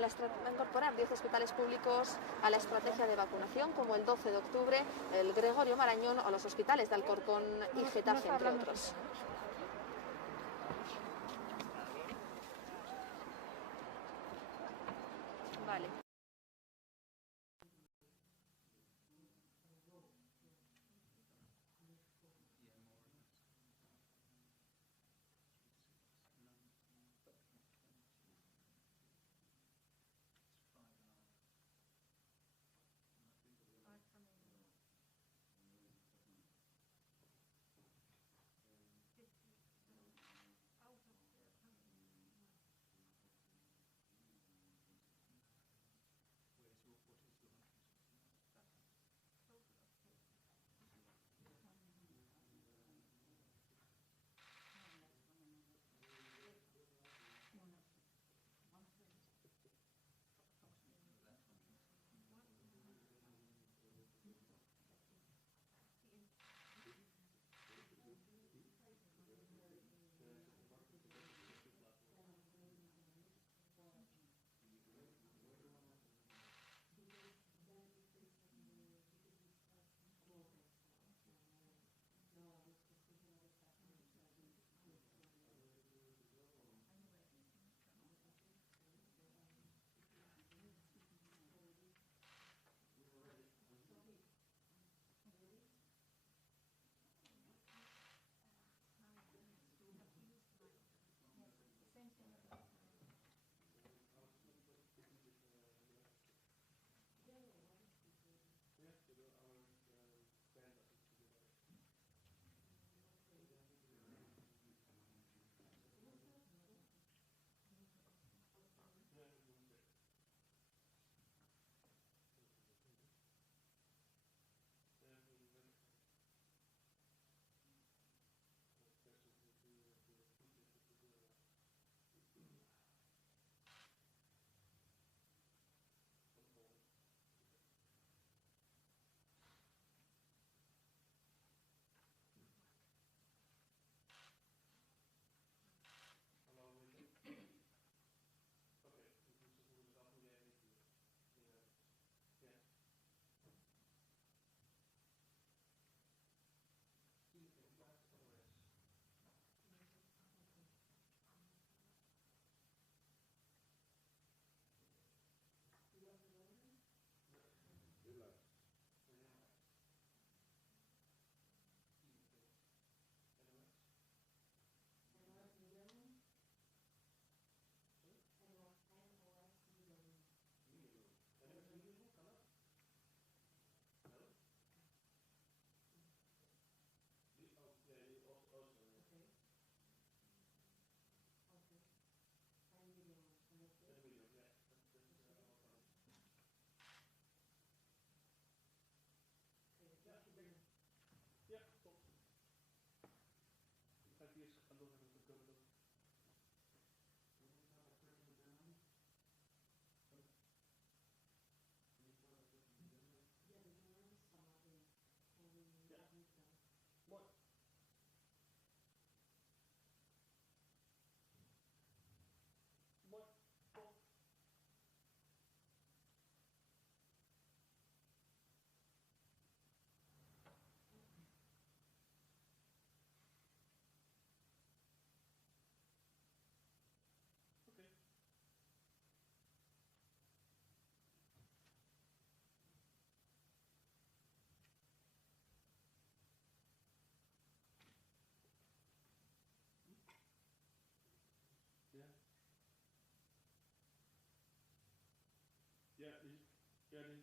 Va a incorporar 10 hospitales públicos a la estrategia de vacunación, como el 12 de octubre, el Gregorio Marañón o los hospitales de Alcorcón y Getafe, entre otros. Vale.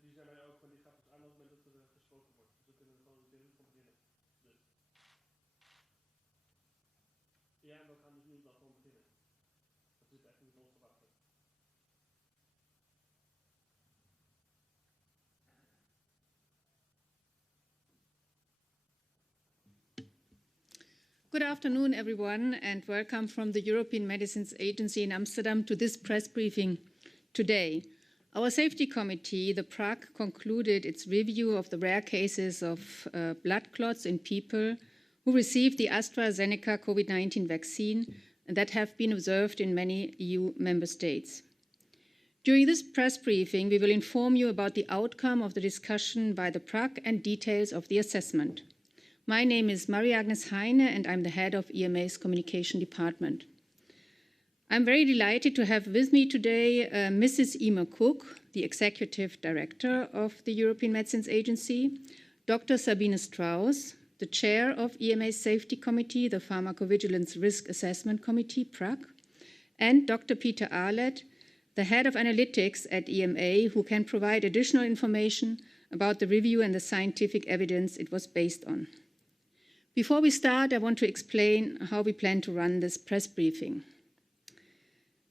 Die zijn mij ook van die gaat dus aan op het moment dat er gesproken wordt. Dus we kunnen er gewoon meteen van beginnen. Dus. Ja, we gaan dus nu dan gewoon beginnen. Dat zit echt niet los te wachten. Good afternoon, everyone, and welcome from the European Medicines Agency in Amsterdam to this press briefing today. Our safety committee, the PRAC, concluded its review of the rare cases of blood clots in people who received the AstraZeneca COVID-19 vaccine that have been observed in many EU member states. During this press briefing, we will inform you about the outcome of the discussion by the PRAC and details of the assessment. My name is Marie-Agnes Heine, and I'm the head of EMA's Communication Department. I'm very delighted to have with me today Mrs. Emer Cooke, the Executive Director of the European Medicines Agency, Dr. Sabine Strauss, the Chair of EMA's Safety Committee, the Pharmacovigilance Risk Assessment Committee, PRAC, and Dr. Peter Arlett, the Head of Analytics at EMA, who can provide additional information about the review and the scientific evidence it was based on. Before we start, I want to explain how we plan to run this press briefing.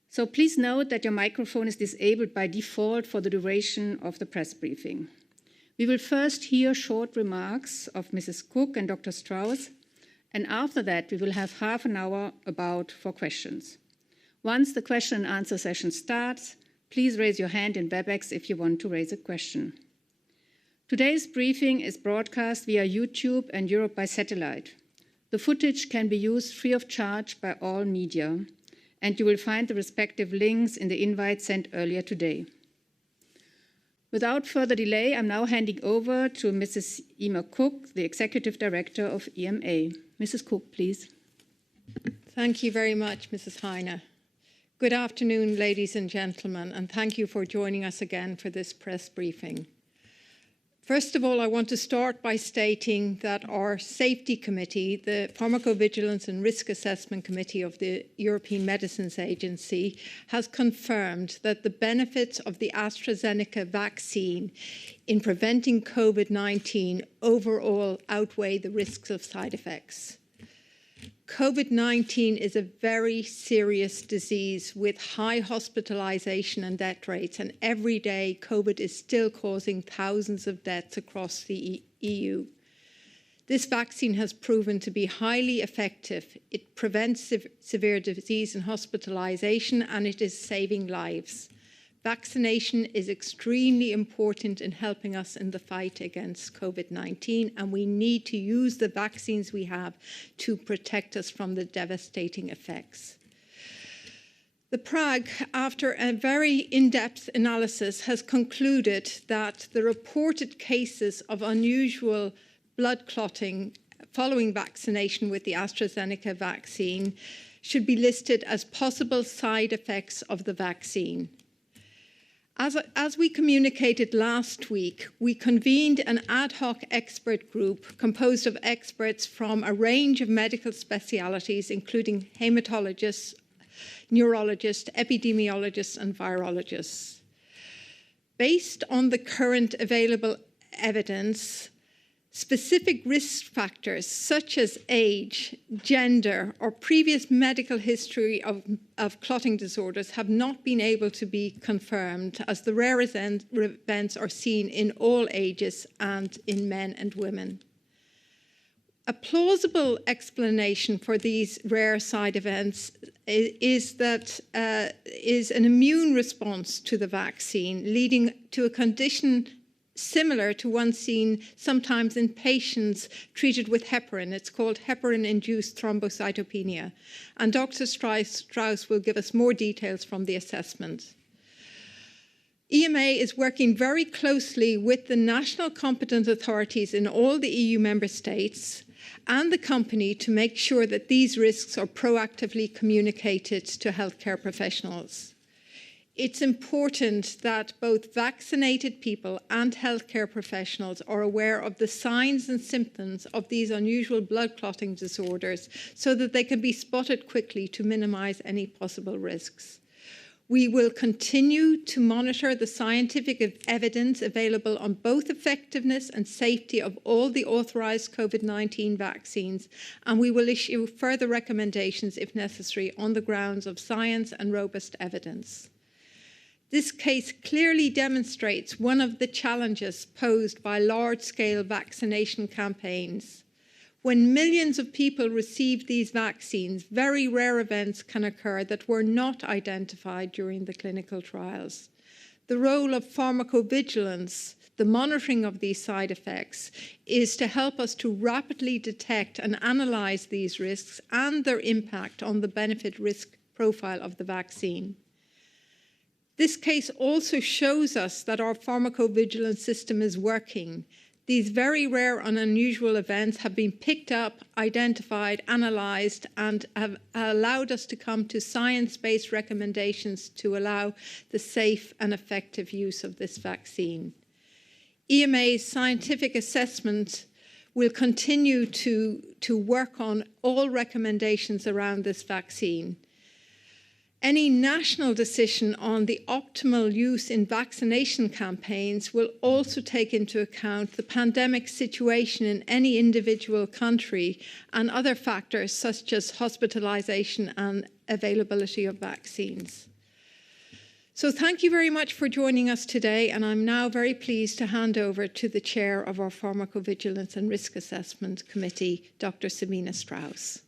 So please note that your microphone is disabled by default for the duration of the press briefing. We will first hear short remarks of Mrs. Cooke and Dr. Strauss, and after that we will have half an hour for questions. Once the question and answer session starts, please raise your hand in WebEx if you want to raise a question. Today's briefing is broadcast via YouTube and Europe by satellite. The footage can be used free of charge by all media, and you will find the respective links in the invite sent earlier today. Without further delay, I'm now handing over to Mrs. Emer Cooke, the Executive Director of EMA. Mrs. Cooke, please. Thank you very much, Mrs. Heine. Good afternoon, ladies and gentlemen, and thank you for joining us again for this press briefing. First of all, I want to start by stating that our Safety Committee, the Pharmacovigilance and Risk Assessment Committee of the European Medicines Agency, has confirmed that the benefits of the AstraZeneca vaccine in preventing COVID-19 overall outweigh the risks of side effects. COVID-19 is a very serious disease with high hospitalization and death rates, and every day COVID is still causing thousands of deaths across the EU. This vaccine has proven to be highly effective. It prevents severe disease and hospitalization, and it is saving lives. Vaccination is extremely important in helping us in the fight against COVID-19, and we need to use the vaccines we have to protect us from the devastating effects. The PRAG, after a very in-depth analysis, has concluded that the reported cases of unusual blood clotting following vaccination with the AstraZeneca vaccine should be listed as possible side effects of the vaccine. As we communicated last week, we convened an ad hoc expert group composed of experts from a range of medical specialities, including hematologists, neurologists, epidemiologists, and virologists. Based on the current available evidence, specific risk factors such as age, gender, or previous medical history of clotting disorders have not been able to be confirmed, as the rare events are seen in all ages and in men and women. A plausible explanation for these rare side events is an immune response to the vaccine, leading to a condition similar to one seen sometimes in patients treated with heparin. It's called heparin-induced thrombocytopenia. And Dr. Strauss will give us more details from the assessment. EMA is working very closely with the national competent authorities in all the EU member states and the company to make sure that these risks are proactively communicated to healthcare professionals. It's important that both vaccinated people and healthcare professionals are aware of the signs and symptoms of these unusual blood clotting disorders so that they can be spotted quickly to minimize any possible risks. We will continue to monitor the scientific evidence available on both effectiveness and safety of all the authorized COVID-19 vaccines, and we will issue further recommendations if necessary on the grounds of science and robust evidence. This case clearly demonstrates one of the challenges posed by large-scale vaccination campaigns. When millions of people receive these vaccines, very rare events can occur that were not identified during the clinical trials. The role of pharmacovigilance, the monitoring of these side effects, is to help us to rapidly detect and analyze these risks and their impact on the benefit-risk profile of the vaccine. This case also shows us that our pharmacovigilance system is working. These very rare and unusual events have been picked up, identified, analysed, and have allowed us to come to science-based recommendations to allow the safe and effective use of this vaccine. EMA's scientific assessment will continue to work on all recommendations around this vaccine. Any national decision on the optimal use in vaccination campaigns will also take into account the pandemic situation in any individual country and other factors such as hospitalisation and availability of vaccines. So thank you very much for joining us today, and I'm now very pleased to hand over to the chair of our Pharmacovigilance and Risk Assessment Committee, Dr. Sabina Strauss.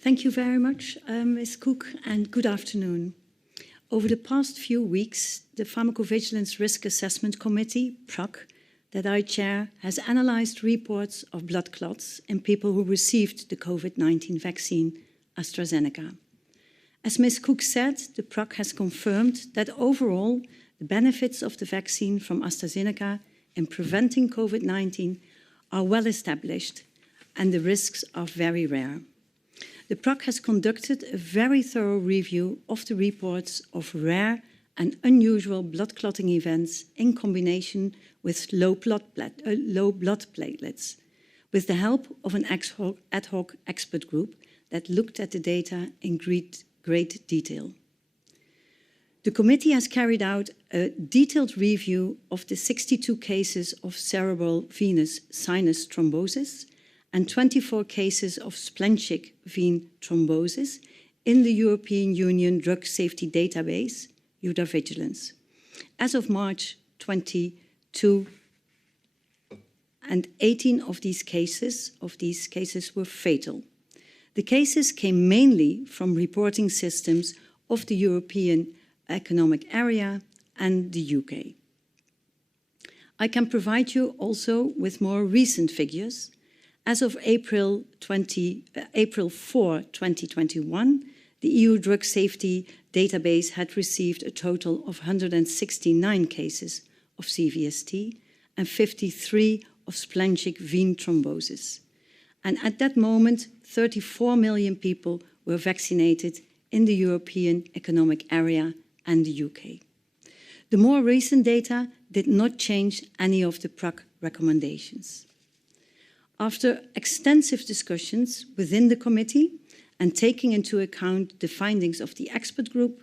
Thank you very much, Ms. Cooke, and good afternoon. Over the past few weeks, the Pharmacovigilance Risk Assessment Committee, PRAC, that I chair, has analysed reports of blood clots in people who received the COVID-19 vaccine, AstraZeneca. As Ms. Cooke said, the PRAC has confirmed that overall, the benefits of the vaccine from AstraZeneca in preventing COVID-19 are well established, and the risks are very rare. The PRAC has conducted a very thorough review of the reports of rare and unusual blood clotting events in combination with low blood platelets, with the help of an ad hoc expert group that looked at the data in great detail. The committee has carried out a detailed review of the 62 cases of cerebral venous sinus thrombosis and 24 cases of splanchnic vein thrombosis in the European Union Drug Safety Database, EUDAVigilance, as of March 22, and 18 of these cases were fatal. The cases came mainly from reporting systems of the European Economic Area and the UK. I can provide you also with more recent figures. As of April 4, 2021, the EU Drug Safety Database had received a total of 169 cases of CVST and 53 of splanchnic vein thrombosis. And at that moment, 34 million people were vaccinated in the European Economic Area and the UK. The more recent data did not change any of the PRAC recommendations. After extensive discussions within the committee and taking into account the findings of the expert group,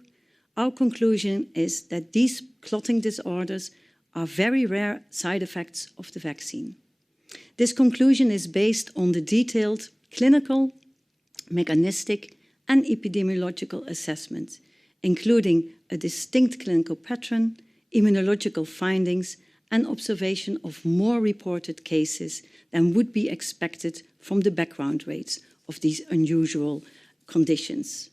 our conclusion is that these clotting disorders are very rare side effects of the vaccine. This conclusion is based on the detailed clinical, mechanistic, and epidemiological assessment, including a distinct clinical pattern, immunological findings, and observation of more reported cases than would be expected from the background rates of these unusual conditions.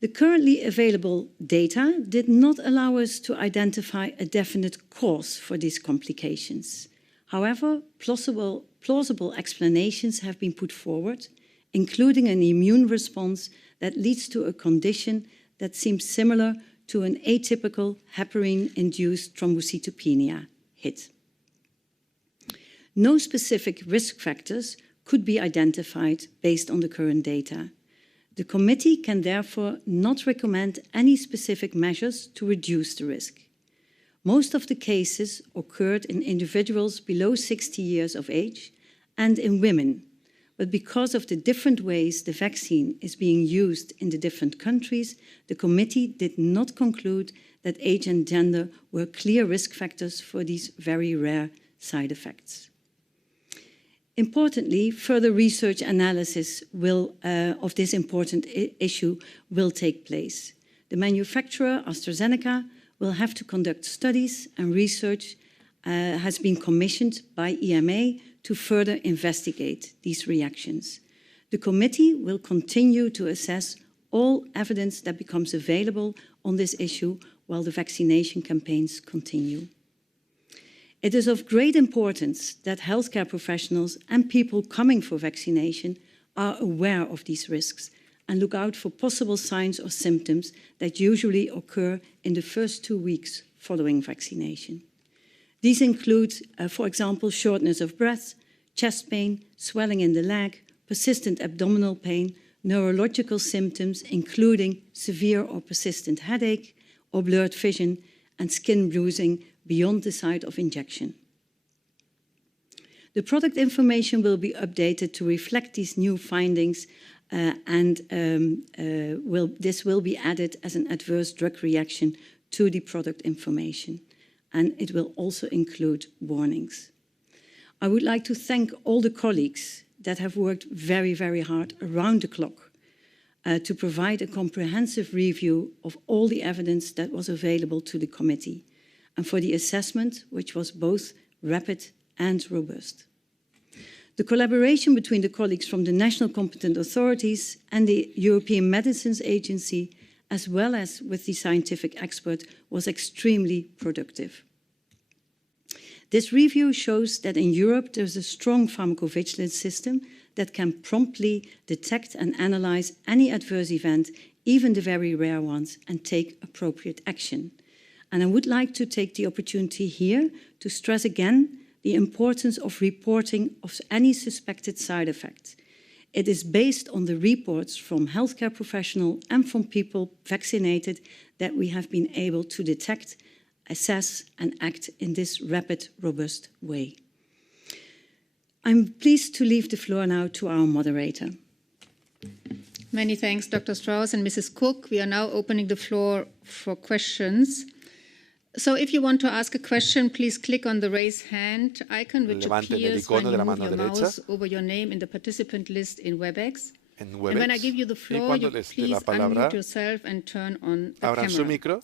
The currently available data did not allow us to identify a definite cause for these complications. However, plausible explanations have been put forward, including an immune response that leads to a condition that seems similar to an atypical heparin-induced thrombocytopenia, HIT. No specific risk factors could be identified based on the current data. The committee can therefore not recommend any specific measures to reduce the risk. Most of the cases occurred in individuals below 60 years of age and in women, but because of the different ways the vaccine is being used in the different countries, the committee did not conclude that age and gender were clear risk factors for these very rare side effects. Importantly, further research analysis of this important issue will take place. The manufacturer, AstraZeneca, will have to conduct studies, and research has been commissioned by EMA to further investigate these reactions. The committee will continue to assess all evidence that becomes available on this issue while the vaccination campaigns continue. It is of great importance that healthcare professionals and people coming for vaccination are aware of these risks and look out for possible signs or symptoms that usually occur in the first 2 weeks following vaccination. These include, for example, shortness of breath, chest pain, swelling in the leg, persistent abdominal pain, neurological symptoms including severe or persistent headache or blurred vision, and skin bruising beyond the site of injection. The product information will be updated to reflect these new findings, this will be added as an adverse drug reaction to the product information, and it will also include warnings. I would like to thank all the colleagues that have worked very, very hard around the clock to provide a comprehensive review of all the evidence that was available to the committee, and for the assessment, which was both rapid and robust. The collaboration between the colleagues from the national competent authorities and the European Medicines Agency, as well as with the scientific expert, was extremely productive. This review shows that in Europe there's a strong pharmacovigilance system that can promptly detect and analyze any adverse event, even the very rare ones, and take appropriate action. And I would like to take the opportunity here to stress again the importance of reporting of any suspected side effects. It is based on the reports from healthcare professionals and from people vaccinated that we have been able to detect, assess and act in this rapid, robust way. I'm pleased to leave the floor now to our moderator. Many thanks, Dr. Strauss and Mrs. Cooke. We are now opening the floor for questions. So if you want to ask a question, please click on the raise hand icon, which appears when you move your mouse over your name in the participant list in WebEx. And when I give you the floor, you please unmute yourself and turn on the camera.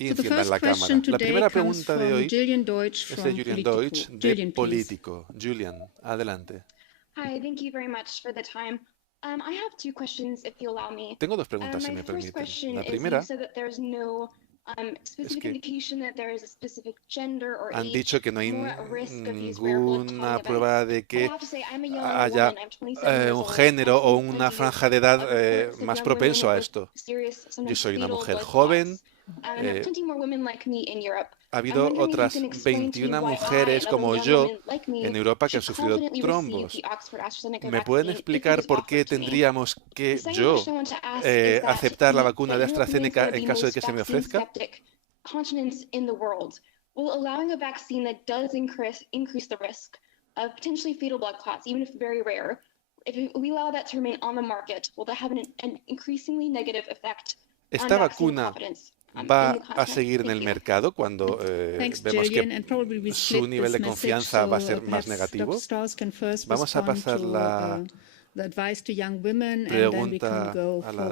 Y enciendan la cámara. La primera pregunta de hoy es de Julian Deutsch, de Político. Julian, adelante. Hi, thank you very much for the time. I have 2 questions, if you allow me. Tengo 2 preguntas, si me permiten. La primera es que han dicho que no hay ninguna prueba de que haya un género o una franja de edad más propenso a esto. Yo soy una mujer joven. Ha habido otras 21 mujeres como yo en Europa que han sufrido trombos. ¿Me pueden explicar por qué tendríamos que yo aceptar la vacuna de AstraZeneca en caso de que se me ofrezca? ¿Esta vacuna va a seguir en el mercado cuando vemos que su nivel de confianza va a ser más negativo? Vamos a pasar la pregunta a la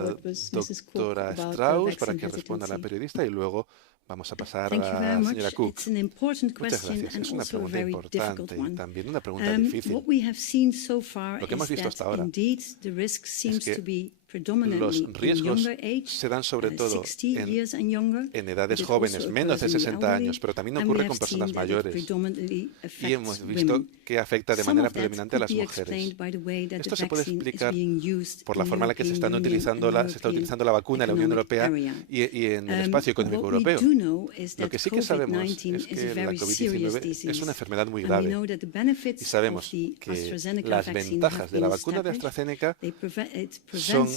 doctora Strauss para que responda a la periodista y luego vamos a pasar a la señora Cooke. Muchas gracias. Es una pregunta importante y también una pregunta difícil. Lo que hemos visto hasta ahora es que los riesgos se dan sobre todo en edades jóvenes, menos de 60 años, pero también ocurre con personas mayores. Y hemos visto que afecta de manera predominante a las mujeres. Esto se puede explicar por la forma en la que se está utilizando la vacuna en la Unión Europea y en el espacio económico europeo. Lo que sí que sabemos es que la COVID-19 es una enfermedad muy grave. Y sabemos que las ventajas de la vacuna de AstraZeneca son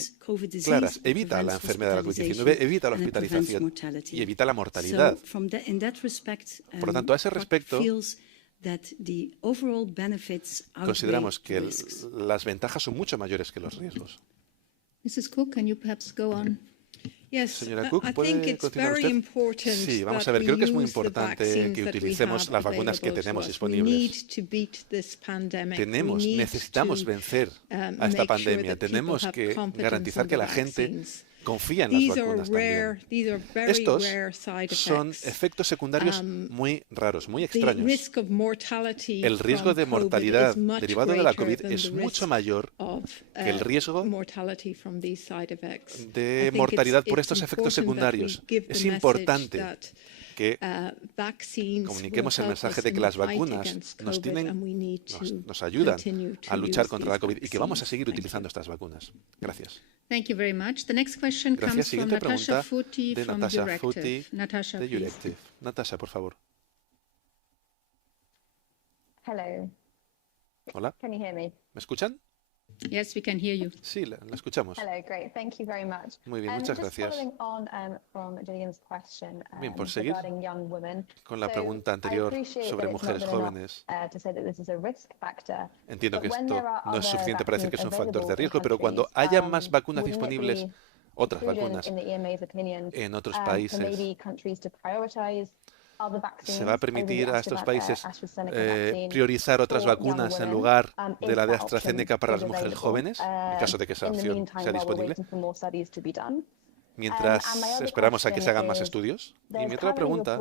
claras. Evita la enfermedad de la COVID-19, evita la hospitalización y evita la mortalidad. Por lo tanto, a ese respecto, consideramos que las ventajas son mucho mayores que los riesgos. Mrs. Cooke, can you perhaps go on? Señora Cooke, ¿puede continuar usted? Sí, vamos a ver, creo que es muy importante que utilicemos las vacunas que tenemos disponibles. Necesitamos vencer a esta pandemia. Tenemos que garantizar que la gente confía en las vacunas también. Estos son efectos secundarios muy raros, muy extraños. El riesgo de mortalidad derivado de la COVID es mucho mayor que el riesgo de mortalidad por estos efectos secundarios. Es importante que comuniquemos el mensaje de que las vacunas nos ayudan a luchar contra la COVID y que vamos a seguir utilizando estas vacunas. Gracias. Gracias. Siguiente pregunta de Natasha Futi de Directive. Natasha, por favor. Hello. Hola. Can you hear me? ¿Me escuchan? Yes, we can hear you. Sí, la escuchamos. Hello, great. Thank you very much. Muy bien, muchas gracias. Bien, por seguir con la pregunta anterior sobre mujeres jóvenes. Entiendo que esto no es suficiente para decir que es un factor de riesgo, pero cuando haya más vacunas disponibles, otras vacunas en otros países, ¿se va a permitir a estos países priorizar otras vacunas en lugar de la de AstraZeneca para las mujeres jóvenes, en caso de que esa opción sea disponible, mientras esperamos a que se hagan más estudios? Y mi otra pregunta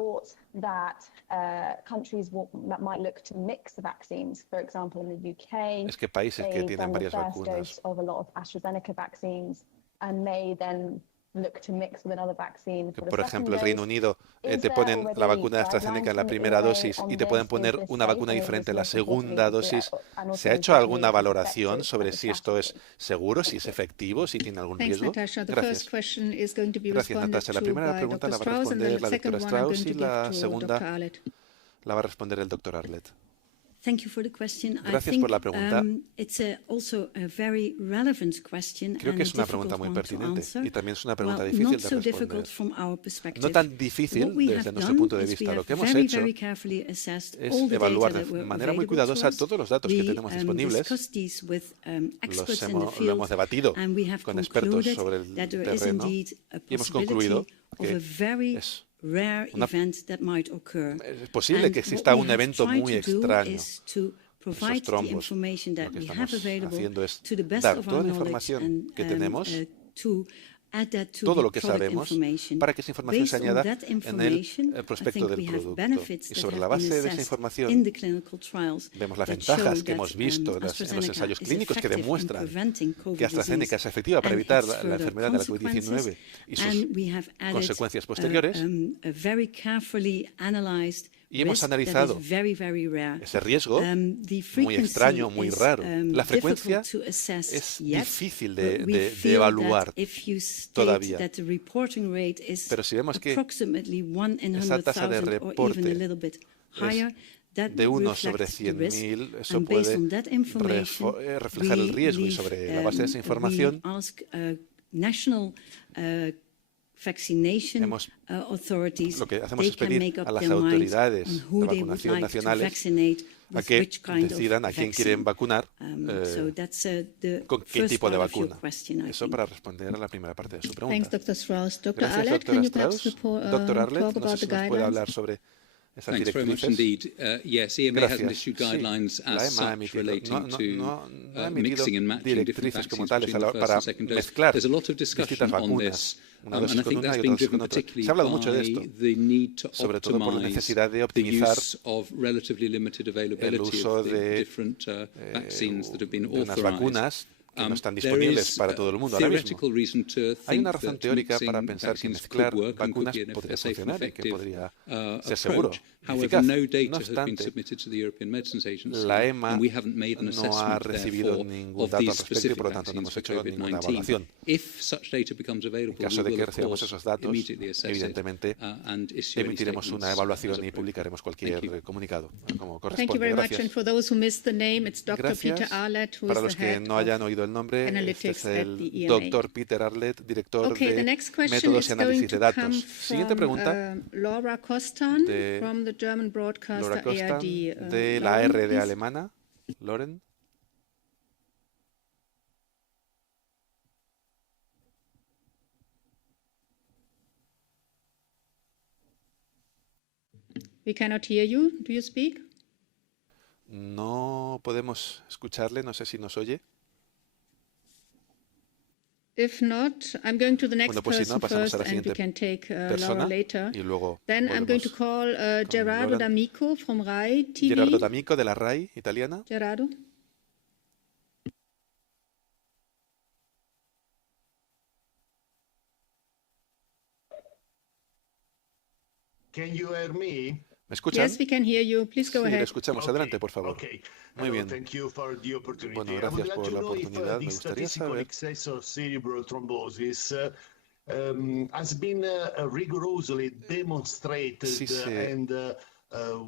es que países que tienen varias vacunas que, por ejemplo, el Reino Unido te ponen la vacuna de AstraZeneca en la primera dosis y te pueden poner una vacuna diferente en la segunda dosis. ¿Se ha hecho alguna valoración sobre si esto es seguro, si es efectivo, si tiene algún riesgo? Gracias. Gracias, Natasha. La primera pregunta la va a responder la doctora Strauss y la segunda la va a responder el doctor Arlett. Thank you for the question. Gracias por la pregunta. Creo que es una pregunta muy pertinente y también es una pregunta difícil de responder. No tan difícil desde nuestro punto de vista. Lo que hemos hecho es evaluar de manera muy cuidadosa todos los datos que tenemos disponibles. Lo hemos debatido con expertos sobre el terreno y hemos concluido que es posible que exista un evento muy extraño. Esos trombos. Lo que estamos haciendo es dar toda la información que tenemos, todo lo que sabemos, para que esa información se añada en el prospecto del producto. Y sobre la base de esa información vemos las ventajas que hemos visto en los ensayos clínicos que demuestran que AstraZeneca es efectiva para evitar la enfermedad de la COVID-19 y sus consecuencias posteriores. Y hemos analizado ese riesgo muy extraño, muy raro. La frecuencia es difícil de evaluar todavía. Pero si vemos que esa tasa de reporte es de 1 sobre 100.000, eso puede reflejar el riesgo. Y sobre la base de esa información lo que hacemos es pedir a las autoridades de vacunación nacionales a que decidan a quién quieren vacunar, con qué tipo de vacuna. Eso para responder a la primera parte de su pregunta. Gracias, doctora Strauss. Doctor Arlett, no sé si nos puede hablar sobre esas directrices. Gracias. Sí, la EMA no ha emitido directrices como tales para mezclar distintas vacunas, una dosis con una y otra dosis con otra. Se ha hablado mucho de esto, sobre todo por la necesidad de optimizar el uso de unas vacunas que no están disponibles para todo el mundo ahora mismo. Hay una razón teórica para pensar que mezclar vacunas podría funcionar y que podría ser seguro y eficaz. No obstante, la EMA no ha recibido ningún dato al respecto y, por lo tanto, no hemos hecho ninguna evaluación. En caso de que recibamos esos datos, evidentemente, emitiremos una evaluación y publicaremos cualquier comunicado, como corresponde. Gracias. Para los que no hayan oído el nombre, este es el doctor Peter Arlett, director de Métodos y Análisis de Datos. Siguiente pregunta Laura Kostan de Laura Kostan de la RTVE alemana. Lauren. We cannot hear you. Do you speak? No podemos escucharle, no sé si nos oye. If not, I'm going to the next pues si no, person pasamos first, a la and we siguiente can take persona Laura later. Y luego Then I'm going to call Gerardo Laura. D'Amico from RAI TV. Gerardo D'Amico de la RAI italiana. Gerardo. Can you hear me? ¿Me escuchan? Yes, we can hear you. Please go Sí, le ahead. escuchamos. Adelante, por favor. Muy bien. Thank you for the opportunity. Bueno, I would gracias like por to la know if oportunidad. the Me gustaría statistical saber excess of cerebral thrombosis has been rigorously demonstrated si se and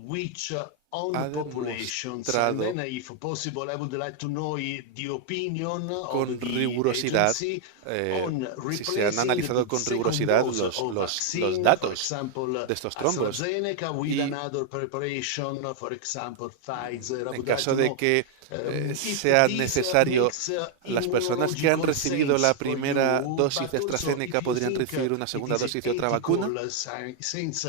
which on ha populations. demostrado And then, if possible, I would like to know the opinion con of the rigurosidad, agency on si se han analizado con rigurosidad los datos de estos trombos. AstraZeneca with Y another preparation, for example, Pfizer. I en would caso like de to que know sea if this necesario, makes las personas que han immunological recibido la sense for primera you, dosis but de also AstraZeneca if you podrían think recibir una segunda it is dosis de otra vacuna. ethical, since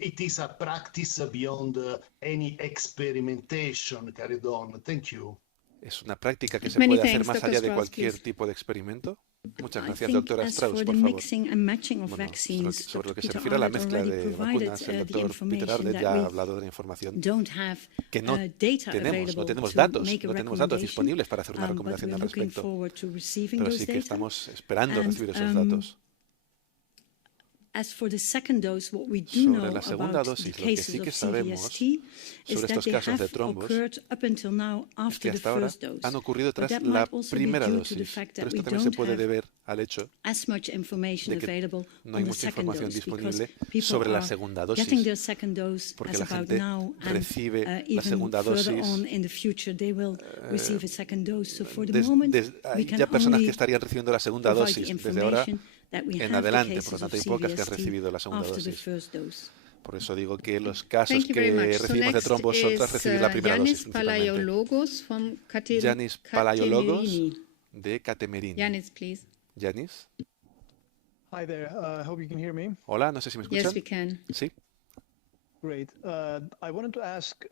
it is a practice beyond any experimentation carried on. Thank you. ¿Es una práctica que se Many puede hacer thanks, más Dr. allá de Strauss, cualquier please. tipo de experimento? Muchas I gracias, think doctora as Strauss, for por the favor. mixing and matching of Bueno, vaccines, sobre lo que se Dr. refiere a la Arlett mezcla already de provided vacunas, el the doctor Peter information Arlett that ya ha we hablado de la información don't have que no data tenemos available to datos, make a no tenemos datos recommendation, disponibles para hacer una but recomendación we're al looking respecto, forward to receiving pero those sí que data. estamos esperando And, recibir esos datos. As for the second dose, what we do Sobre know la segunda about the dosis, lo que cases sí que of sabemos CVST is sobre that estos they casos de have trombos occurred up until now es after que the hasta ahora first dose. han ocurrido But tras that la might also be primera due to the dosis, fact pero that we esto también se don't puede have deber al hecho as much information de que available no hay on the mucha second información dose, because disponible people sobre la are segunda getting dosis, their second dose porque as la about gente now, and recibe la even segunda further dosis. on in the future they will receive a second dose. So for the Hay moment, we can ya personas que only estarían recibiendo la segunda provide the dosis desde ahora information that we en have the adelante, por cases lo of tanto hay pocas que han CVST recibido la segunda after the dosis. first dose. Por eso digo que los casos Thank you very que much. So recibimos de next trombos son tras recibir la primera dosis Yanis principalmente. Palaiologos from Yanis Palaiologos Catemerini. de Catemerini. Yanis, please. Yanis. Hi there. I hope you can hear me. Hola, no sé si me escuchan. Yes, we can. Sí. Great. I wanted to ask,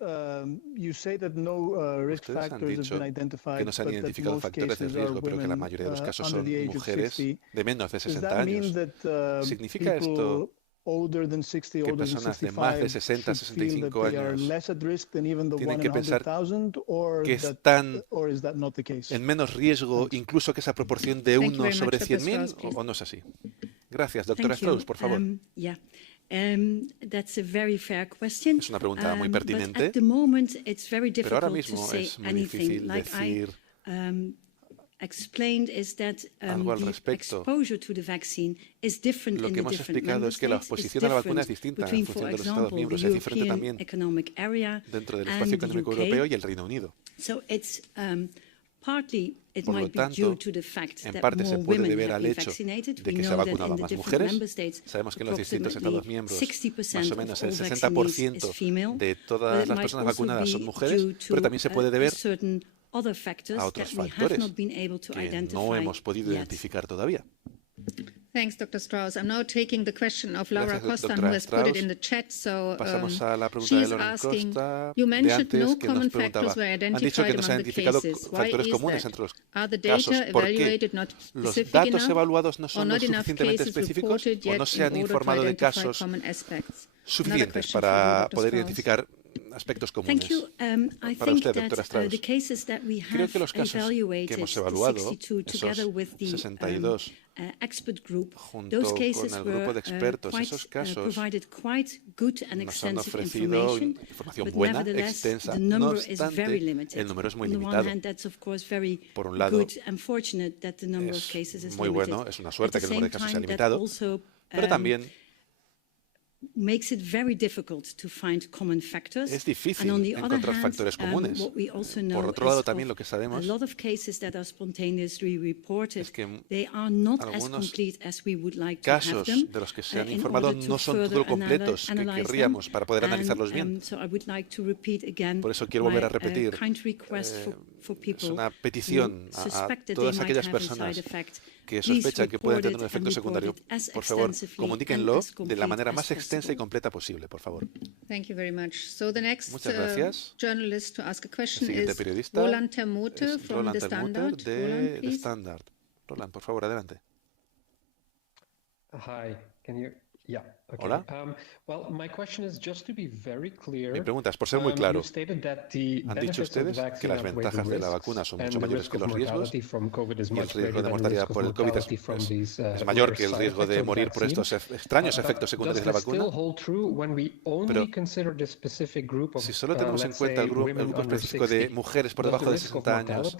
you say that no risk Ustedes han factors have dicho been identified, que no se han but that identificado most factores de cases riesgo, are pero que la women mayoría de los casos under son the age of mujeres 60. de menos de Does 60 that mean años. that ¿Significa esto people older than 60, que older than personas de más de 65 60, should feel that 65 they are años less at risk than even the tienen 1 que in pensar 100,000, or que están is that not the case? en menos riesgo incluso que esa proporción de Thank you 1 very sobre much, Dr. 100.000 Strauss, o no es así? Gracias, doctora Thank you. Strauss, por favor. Yeah. That's a very fair question. Es una pregunta muy pertinente, but at the moment it's very pero ahora difficult to mismo say es muy anything. difícil Like decir I explained is that algo al the respecto. exposure to the vaccine is different Lo in que the hemos different explicado member es que la states. It's exposición a la vacuna es different distinta en between, función for de los Estados example, miembros, the es diferente European también Economic Area dentro del and espacio the económico UK. europeo y el Reino Unido. So it's partly it Por lo might be tanto, due to the fact en that parte more se puede women deber have al been hecho vaccinated. de We que se ha know that vacunado in a the más different mujeres. member states, Sabemos que en los distintos Estados miembros 60% más o of menos all el vaccinees is 60% female, de but todas it las might personas also vacunadas be son mujeres, due pero to también se puede deber certain other factors a otros that we have factores not been able to que identify no hemos podido yet. identificar todavía. Thanks, Dr. Strauss. I'm now taking the question of Laura Gracias, Costa, who doctora has put it Strauss. in the chat. So Pasamos a la pregunta she de is Lauren asking, Costa you de mentioned antes no que nos common preguntaba. factors were Han dicho que identified no se han among the identificado cases. Why factores is comunes that? entre los Are the casos. data ¿Por qué? evaluated not ¿Los specific datos enough, evaluados no or son lo not enough suficientemente cases específicos reported o yet no se in han order to informado de identify casos common aspects? Another suficientes question for para you, Dr. poder Strauss. identificar aspectos Thank comunes? you. I Para think usted, that doctora Strauss. the cases that we Creo have que los casos que evaluated, hemos the evaluado, 62, together esos with the 62, expert group, junto those con cases el were grupo de expertos, quite, esos casos provided quite good and nos han extensive ofrecido information, información but buena, nevertheless extensa. the No number is very obstante, limited. el número es muy On the one limitado. hand, that's of course very Por un lado, good and fortunate that the number of cases is muy limited. bueno, es una suerte At que the el número de same casos sea time, that limitado, also pero también makes it very difficult to find common factors. es difícil And on the other encontrar hand, factores comunes. what we also know Por otro lado, is también of lo que sabemos a lot of cases that are spontaneously reported, es que they are not as algunos complete as we would like to have casos them. de los que se han In informado order to no son further todo completos que analyze querríamos them. para poder And, analizarlos bien. So I would like to repeat again Por eso quiero volver a my, repetir, kind request for es people una petición who a suspect that todas they might aquellas have a personas side effect. que Please sospechan que pueden tener un report it efecto and secundario. report it as Por favor, extensively comuníquenlo and as de la complete manera as más extensa y possible. completa posible, por favor. Thank you very much. So the next Muchas gracias. journalist to ask a El question siguiente is periodista Roland Termute es from Roland the Termute Standard. de Roland, The please. Standard. Roland, por favor, adelante. Hi, can you? Yeah. Hola. Mi pregunta es, por ser muy claro, han dicho ustedes que las ventajas de la vacuna son mucho mayores que los riesgos y el riesgo de mortalidad por el COVID es mayor que el riesgo de morir por estos extraños efectos secundarios de la vacuna. Pero si solo tenemos en cuenta el grupo específico de mujeres por debajo de 60 años,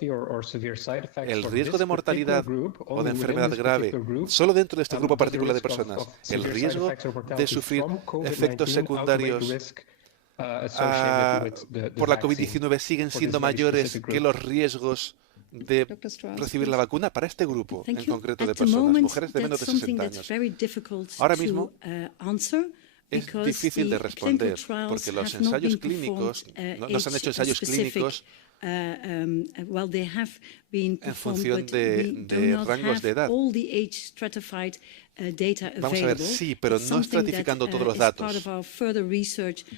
el riesgo de mortalidad o de enfermedad grave, solo dentro de este grupo particular de personas, el riesgo de sufrir efectos secundarios por la COVID-19 siguen siendo mayores que los riesgos de recibir la vacuna para este grupo en concreto de personas, mujeres de menos de 60 años. Ahora mismo es difícil de responder porque los ensayos clínicos, no se han hecho ensayos clínicos en función de rangos de edad. Vamos a ver, sí, pero no estratificando todos los datos.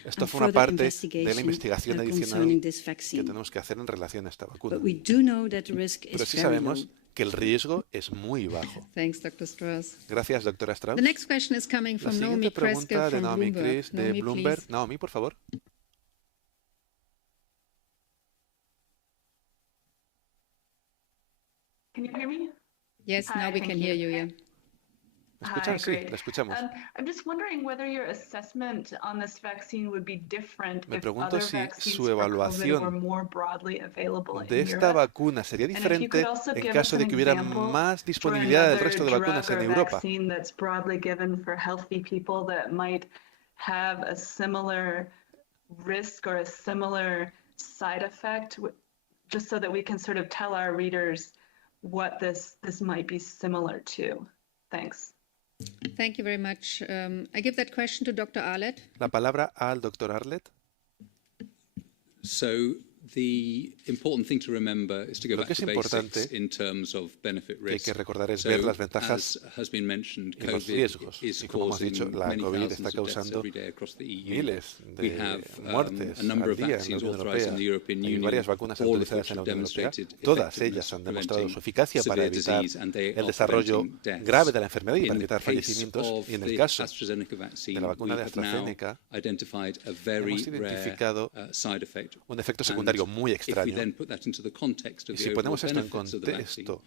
Esto forma parte de la investigación adicional que tenemos que hacer en relación a esta vacuna. Pero sí sabemos que el riesgo es muy bajo. Gracias, doctora Strauss. La siguiente pregunta de Naomi Chris de Bloomberg. Naomi, por favor. Can you hear me? Yes, now we can hear you, yeah. ¿Escuchan? Sí, la escuchamos. Me pregunto si su evaluación de esta vacuna sería diferente en caso de que hubiera más disponibilidad del resto de vacunas en Europa. Just so that we can sort of tell our readers what this might be similar to. Thanks. Thank you very much. I give that question to Dr. Arlett. La palabra al Dr. Arlett. So the important thing to remember is to go back to basics in terms of benefit risk. Hay que recordar es ver las ventajas y los riesgos. Y como hemos dicho, la COVID está causando miles de muertes al día en la Unión Europea. Hay varias vacunas autorizadas en la Unión Europea. Todas ellas han demostrado su eficacia para evitar el desarrollo grave de la enfermedad y para evitar fallecimientos. Y en el caso de la vacuna de AstraZeneca, hemos identificado un efecto secundario muy extraño. Y si ponemos esto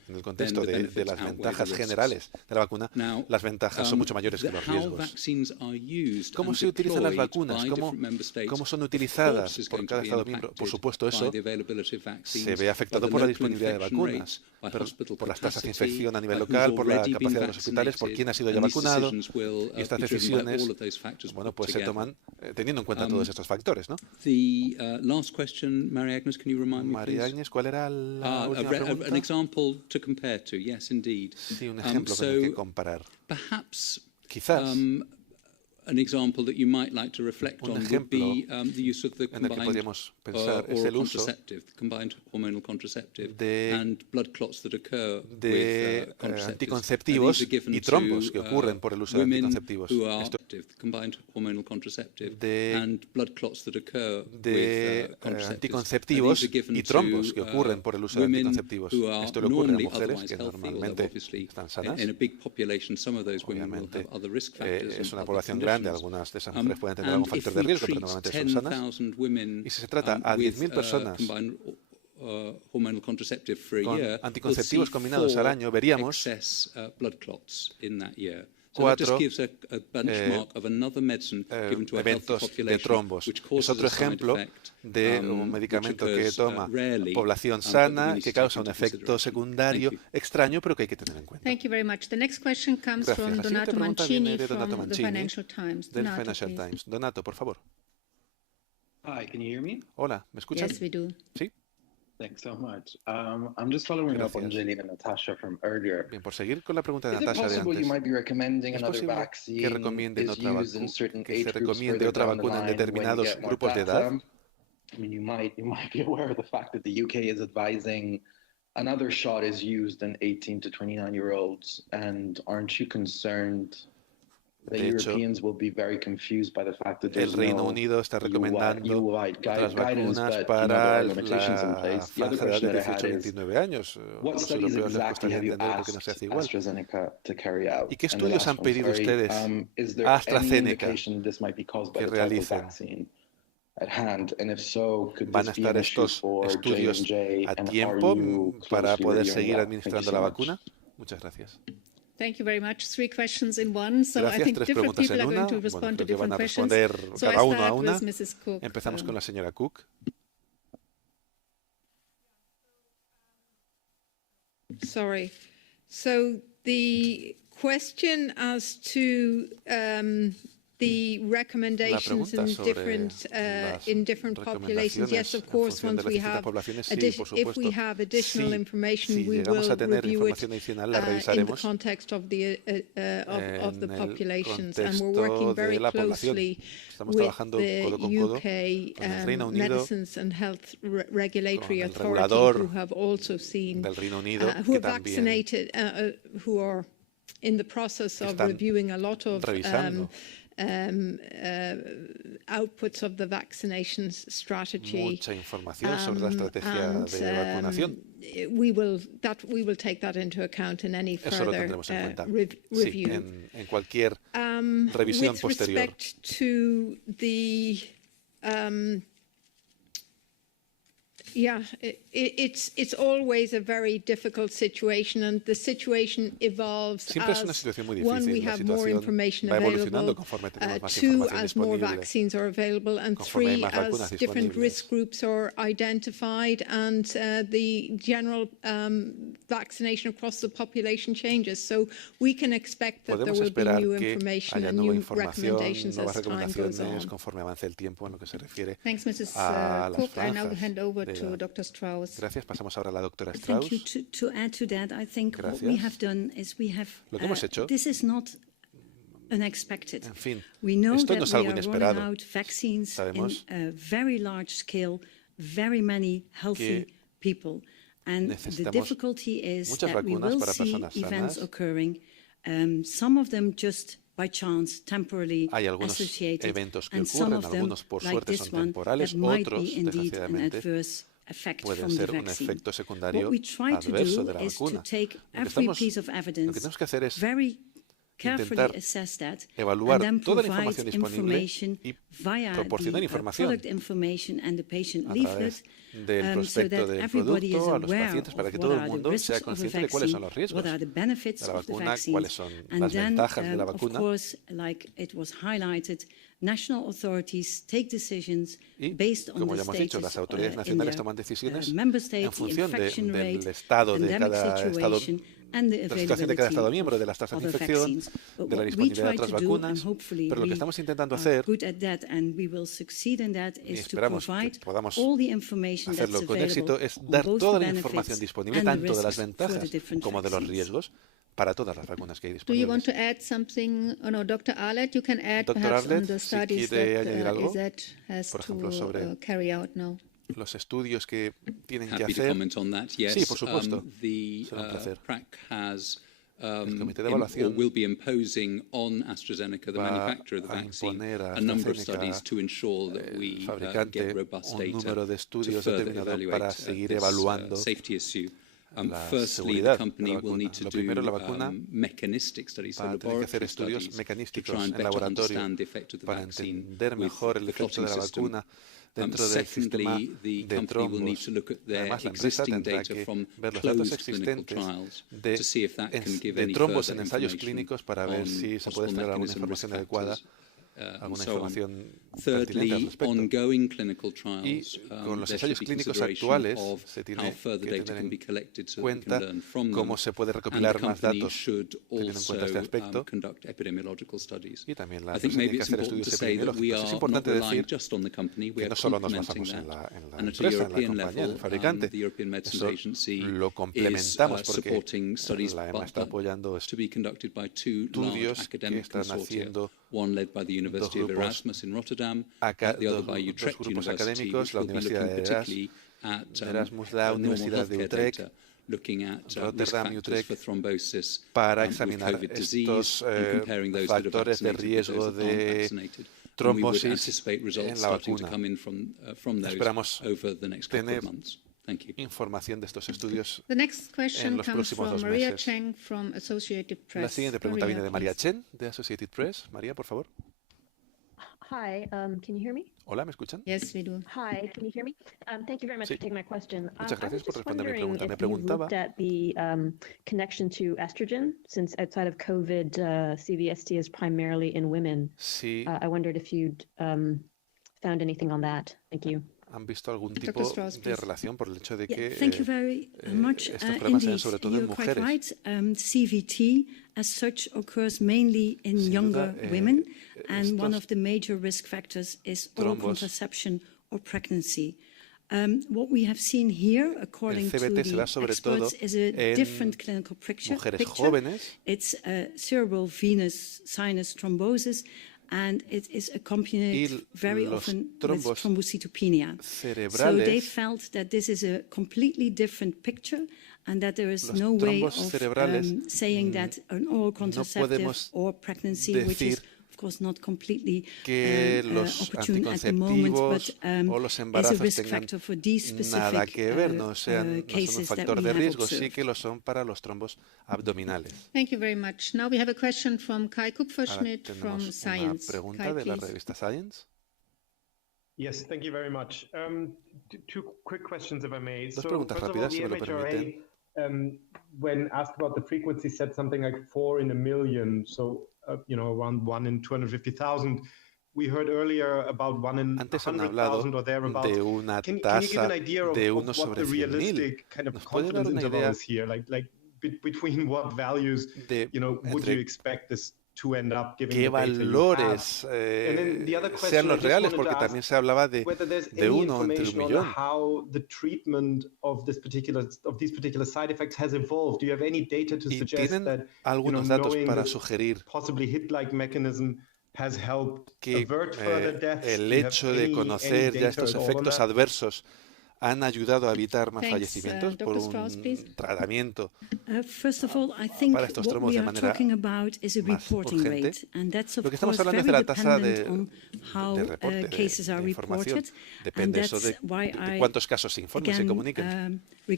en el contexto de las ventajas generales de la vacuna, las ventajas son mucho mayores que los riesgos. ¿Cómo se utilizan las vacunas? ¿Cómo son utilizadas por cada Estado miembro? Por supuesto, eso se ve afectado por la disponibilidad de vacunas, pero por las tasas de infección a nivel local, por la capacidad de los hospitales, por quién ha sido ya vacunado. Y estas decisiones, bueno, pues se toman teniendo en cuenta todos estos factores, ¿no? Maria-Agnes, can you remind me, please? Maria-Agnes, ¿cuál era la última pregunta? An example to compare to, yes, indeed. Sí, un ejemplo con el que comparar. Perhaps, quizás, an example that you might like to reflect on would be the use of the combined oral contraceptive, the combined hormonal contraceptive, and blood clots that occur with anticonceptivos y trombos que ocurren por el uso de anticonceptivos. Combined hormonal contraceptive and blood clots that occur anticonceptivos y trombos que ocurren por el uso de anticonceptivos. Esto le ocurre a mujeres que normalmente están sanas. Obviamente es una población grande. Algunas de esas mujeres pueden tener algún factor de riesgo, pero normalmente son sanas. Y si se trata a 10.000 personas con anticonceptivos combinados al año, veríamos 4 eventos de trombos. Es otro ejemplo de un medicamento que toma población sana, que causa un efecto secundario extraño, pero que hay que tener en cuenta. Thank you very much. The next question comes from Donato Mancini from the Financial Times. Del Financial Times. Donato, por favor. Hi, can you hear me? Hola, ¿me escuchan? Yes, we do. Sí. Thanks so much. I'm just following up on Jenny and Natasha from earlier. Bien, por seguir con la pregunta de Natasha de antes. ¿Es posible que recomienden que se recomiende otra vacuna en determinados grupos de edad? I mean, you might be aware of the fact that the UK is advising another shot is used in 18 to 29-year-olds, and aren't you concerned De hecho, el Reino Unido está recomendando otras vacunas para la franja de edad de 18 a 29 años. Los europeos les costaría entender por qué no se hace igual. ¿Y qué estudios han pedido ustedes a AstraZeneca que realicen? ¿Van a estar estos estudios a tiempo para poder seguir administrando la vacuna? Muchas gracias. Thank you very much. 3 questions in one. So Gracias, I think 3 different preguntas people en are una. going to respond to Creo que van different a questions. responder So I cada uno a start una. with Mrs. Cooke. Empezamos con la señora Cooke. Sorry. So the question as to the recommendations in different populations. Yes, of course, once we have if we have additional information, we will review it in the context of the populations, and we're working very closely with the UK Medicines and Health Regulatory Authority, who have also seen who are vaccinated, who are in the process of reviewing a lot of outputs of the vaccination strategy. Mucha información sobre la estrategia de vacunación. We will take that into account in any further review. Sí, en cualquier revisión posterior. With respect to the it's always a very difficult situation, and the situation evolves as one, we have more information available, 2, as more vaccines are available, and 3, as different risk groups are identified and the general vaccination across the population changes. So we can expect that there will be new information and new recommendations as time goes on. Thanks, Mrs. Cooke. I now hand over to Dr. Strauss. Gracias. Pasamos ahora a la doctora Strauss. Thank you. To add to that, I think what we have done is we have. Lo que hemos hecho, this is not unexpected. En fin, we know esto that no es algo we are inesperado. rolling out vaccines Sabemos in a very large scale, very many healthy people, and the difficulty is that we will see events occurring. Some of them just by chance, temporarily associated, and some of them, like this one, that might be indeed an adverse effect from the vaccine. What we try to do is to take every piece of evidence, very carefully assess that, and then provide information via the product information and the patient leaflet, so that everybody is aware of what are the risks of the vaccine, what are the benefits of the vaccine, and then, of course, like it was highlighted, national authorities take decisions based on the status in the member state, the infection rate, pandemic situation, and the la situación de cada Estado miembro, de las tasas de infección, de la disponibilidad de otras vacunas, pero lo que estamos intentando hacer, y esperamos que podamos hacerlo con éxito, es dar toda la información disponible, tanto de las ventajas como de los riesgos, para todas las vacunas que hay disponibles. Do you want to add something? Oh, no, Dr. Arlett, you can add perhaps on the studies that EZ has to carry out now. Los estudios que tienen que hacer. Yes. Sí, por supuesto. The PRAC has will be imposing on AstraZeneca, the manufacturer of the vaccine, a number of studies to ensure that we get robust data to further evaluate this safety issue. Firstly, the company will need to do mechanistic studies, laboratory studies, to try and better understand the effect of the vaccine with the clotting system. Secondly, the company will need to look at their existing data from closed clinical trials to see if that can give any further information on possible mechanism, risk factors, and so on. Thirdly, ongoing clinical trials, con los there should ensayos be clínicos consideration actuales of se tiene how further que data tener can be en collected so that we can cuenta learn from them. cómo se puede And the recopilar más company datos should teniendo en cuenta este aspecto. conduct epidemiological studies. Y también la I think maybe tiene que it's hacer important to estudios say that we epidemiológicos. Es are not importante relying decir just on the company, we que are no solo nos complementing basamos en that. la And at a empresa, en la European compañía, en el level, fabricante. the European Medicines Eso Agency lo is complementamos porque supporting studies la EMA está apoyando to be conducted by 2 large estudios que academic están consortia, haciendo one led by the University of Erasmus in Rotterdam, the other by Utrecht grupos University, académicos, which la will be Universidad looking de particularly at Erasmus, la normal Universidad de healthcare Utrecht, data. looking at risk Rotterdam y factors for Utrecht thrombosis para with examinar COVID estos disease and comparing those that are factores de vaccinated with riesgo those that aren't de vaccinated. trombosis And we would anticipate results en la starting to vacuna. come in from those Esperamos over the next couple tener of months. Thank you. información de estos estudios The next en question los comes próximos from 2 Maria meses. Cheng from Associated Press. La siguiente pregunta Maria, viene de Maria please. Chen, de Associated Press. María, por favor. Hi, can you hear me? Hola, ¿me escuchan? Yes, we do. Hi, can you hear me? Thank you very much Sí. for taking my question. Muchas gracias por responder mi pregunta. Me If you've preguntaba looked at the connection to estrogen, since outside of COVID, CVST is primarily in women. si I wondered if you'd found anything on that. Thank you. han visto algún tipo de relación por el hecho de que Thank you very much. estos problemas se ven sobre todo en You're quite mujeres. right. CVT, as such, occurs mainly in younger women, and one of the major risk factors is oral contraception or pregnancy. What we have seen here, according to the experts, is a different clinical picture. It's cerebral venous sinus thrombosis, and it is accompanied very often with thrombocytopenia. So they felt that this is a completely different picture and that there is no way of saying that an oral contraceptive or pregnancy, which is of course not completely opportune at the moment, but is a risk factor for these specific cases that we have observed. Sí que lo son para los trombos abdominales. Thank you very much. Now we have a question from Kai Kupferschmidt from Science. Una pregunta de la revista Science. Yes, thank you very much. Two quick questions, if I may. Dos preguntas rápidas, si me lo permiten. When asked about the frequency, said something like 4 in a million, so around 1 in 250,000. We heard earlier about 1 in 100,000 or thereabouts. De una can you tasa give an idea of de 1 what sobre the 100,000. realistic kind of confidence interval is here? Like between what values, would you expect this to end up giving qué valores sean los reales, porque también se hablaba de 1 entre 1 millón. How the treatment of these particular side effects has evolved? Do you have any data to suggest that algunos datos para sugerir possibly hit-like mechanism has helped que avert further deaths? El hecho de conocer ya estos efectos adversos han ayudado a evitar más fallecimientos por un tratamiento para estos trombos de manera más urgente. Lo que estamos hablando es de la tasa de reporte de información. Depende eso de cuántos casos se informen, se comuniquen. Y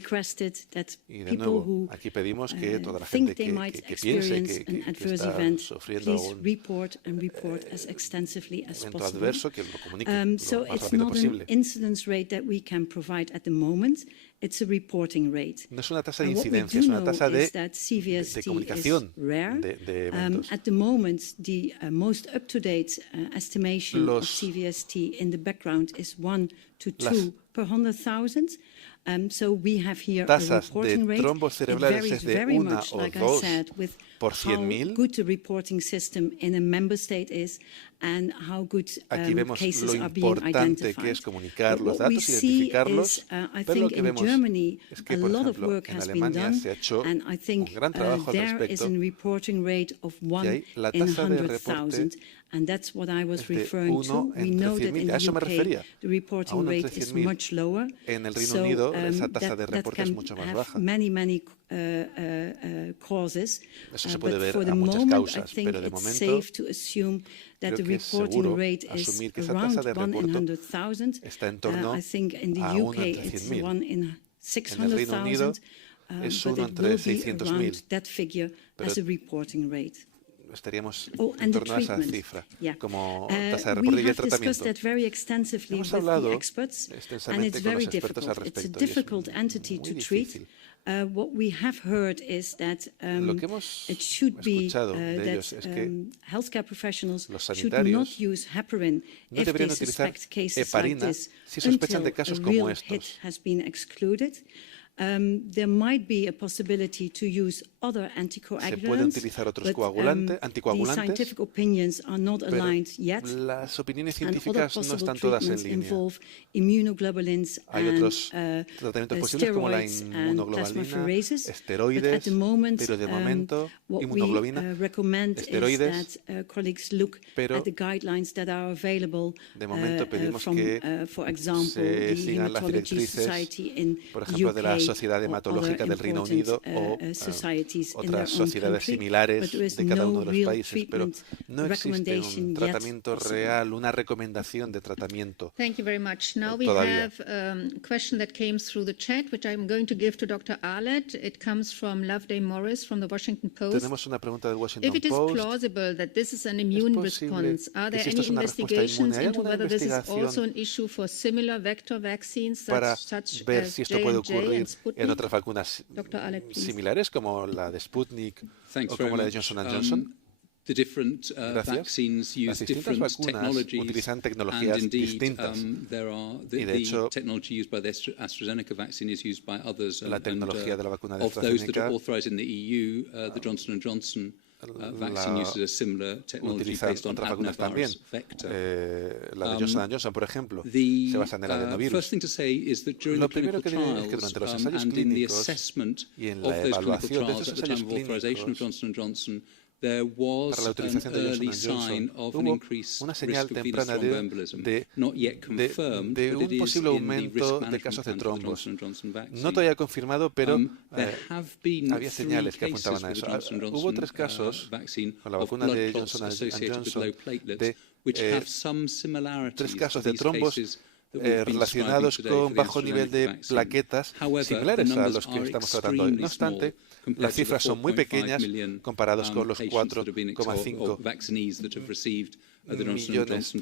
de nuevo, aquí pedimos que toda la gente que piense que está sufriendo algún evento adverso, que lo comunique lo más rápido posible. At the moment, it's a reporting rate. No es una tasa de incidencia, es una tasa de comunicación de eventos. At the moment, the most up-to-date estimation of CVST in the background is 1 to 2 per 100,000. So we have here a reporting rate. It varies very much, like I said, with how good the reporting system in a member state is and how good cases are being identified. What we see is, I think in Germany, a lot of work has been done, and I think there is a reporting rate of 1 in 100,000. And that's what I was referring to. We know that in the UK, the reporting rate is much lower. So that can have many causes. But for the moment, I think it's safe to assume that the reporting rate is around 1 in 100,000. I think in the UK, it's 1 in 600,000. But it will be around that figure as a reporting rate. Estaríamos en torno a esa cifra como tasa de reporte y de tratamiento. Hemos hablado extensamente con los expertos al respecto. What we have heard is that it should be that healthcare professionals should not use heparin if they suspect cases like this until a real hit has been excluded. There might be a possibility to use other anticoagulants, but the scientific opinions are not aligned yet. Las opiniones And científicas other no possible están todas en treatments línea. involve immunoglobulins Hay otros tratamientos posibles como la steroids and inmunoglobulina, plasmapheresis. But at esteroides, the moment, pero de momento what inmunoglobina, we recommend esteroides, is that colleagues look at the guidelines that are available de momento pedimos from, que for example, se the sigan las Hematology directrices, Society in por ejemplo, de la UK Sociedad Hematológica del Reino Unido o otras sociedades similares de cada uno de los países, pero no existe un tratamiento real, una recomendación de tratamiento. Thank you very much. Now we have a question that came through the chat, which I'm going to give to Dr. Arlett. It comes from Loveday Morris from the Washington Post. Tenemos una pregunta del Washington If it is Post. plausible that this is an immune response, are there any investigations into whether this is also an issue for similar vector vaccines such ver as si esto puede J&J ocurrir and Sputnik? en otras vacunas similares como la de Sputnik o como la de Johnson & Johnson? The different vaccines use different technologies, utilizan tecnologías and indeed, distintas. The technology used by the AstraZeneca vaccine is used by others. La tecnología de la vacuna de of those that AstraZeneca, are authorized in the EU, the Johnson & Johnson vaccine uses a similar technology based on adenovirus vector. La de Johnson & Johnson, por ejemplo, se basa en el adenovirus. First thing to say is that during the clinical trials and in the assessment of those clinical trials at the time of authorization of Johnson & Johnson, there was an early sign of an increased risk of venous thromboembolism, not yet confirmed, de but un it is posible in the risk aumento de management casos de plan for the trombos. Johnson & Johnson vaccine. No todavía confirmado, pero había 3 señales que cases apuntaban a with eso. the Johnson & Johnson Hubo 3 casos vaccine con la of vacuna blood de clots Johnson & associated with Johnson low platelets, de which have some similarities 3 casos to de these trombos cases that we've been relacionados describing today con for the bajo nivel de AstraZeneca vaccine. plaquetas However, similares the a numbers los que are estamos tratando hoy. No obstante, las cifras son muy pequeñas comparados con los 4,5 millones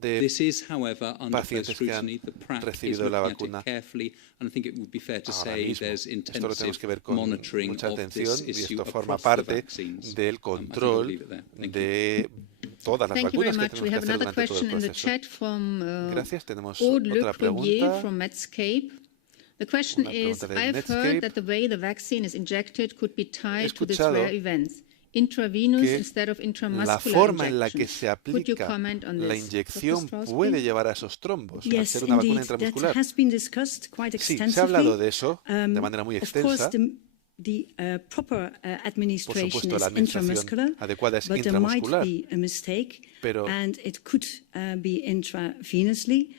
de This is, however, under close pacientes que han scrutiny. The PrAC is recibido la looking at vacuna it carefully, and I think it would be fair to ahora say mismo. there's Esto lo tenemos intensive que ver con monitoring mucha of atención this y issue esto forma across the parte vaccines. del control de todas las Thank you very vacunas que much. tenemos We que have hacer another durante todo question el in the proceso. chat from Gracias. Tenemos Aude otra Le Cloyer pregunta. from Medscape. The question is, de I've Netscape. heard that the way the vaccine is injected could be tied to these escuchado rare events. Intravenous que instead of la intramuscular forma en la que injections. se Could you aplica comment on la this? inyección Dr. Strauss, puede please? llevar a esos trombos, al Yes, ser una vacuna indeed, that intramuscular. has been discussed quite Sí, extensively. se ha hablado de eso de manera muy Of course, extensa. the proper Por administration supuesto, is la administración intramuscular, adecuada es but there might intramuscular, be a mistake, pero and it could be intravenously.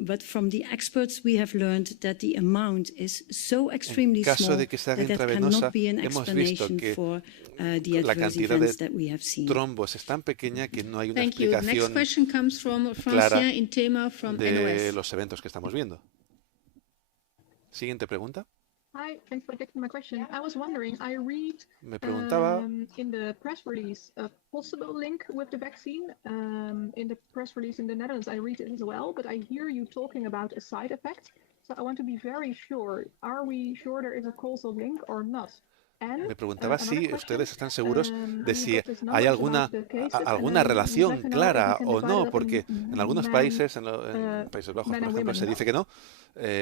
But from the experts, we have learned that the amount is so extremely en caso small de que se haga that that intravenosa, cannot be an hemos visto explanation que for the la adverse cantidad events de that we have seen. trombos es tan pequeña que no hay una Thank you. The next explicación question comes from clara Francia Intema from de NOS. los eventos que estamos viendo. Siguiente pregunta. Hi, thanks for taking my question. I was wondering, I read Me preguntaba in the press release a possible link with the vaccine. In the press release in the Netherlands, I read it as well, but I hear you talking about a side effect. So I want to be very sure. Are we sure there is a causal link or not? Me preguntaba si ustedes están seguros de si hay alguna relación clara o no, porque en algunos países, en Países Bajos, por ejemplo, se dice que no.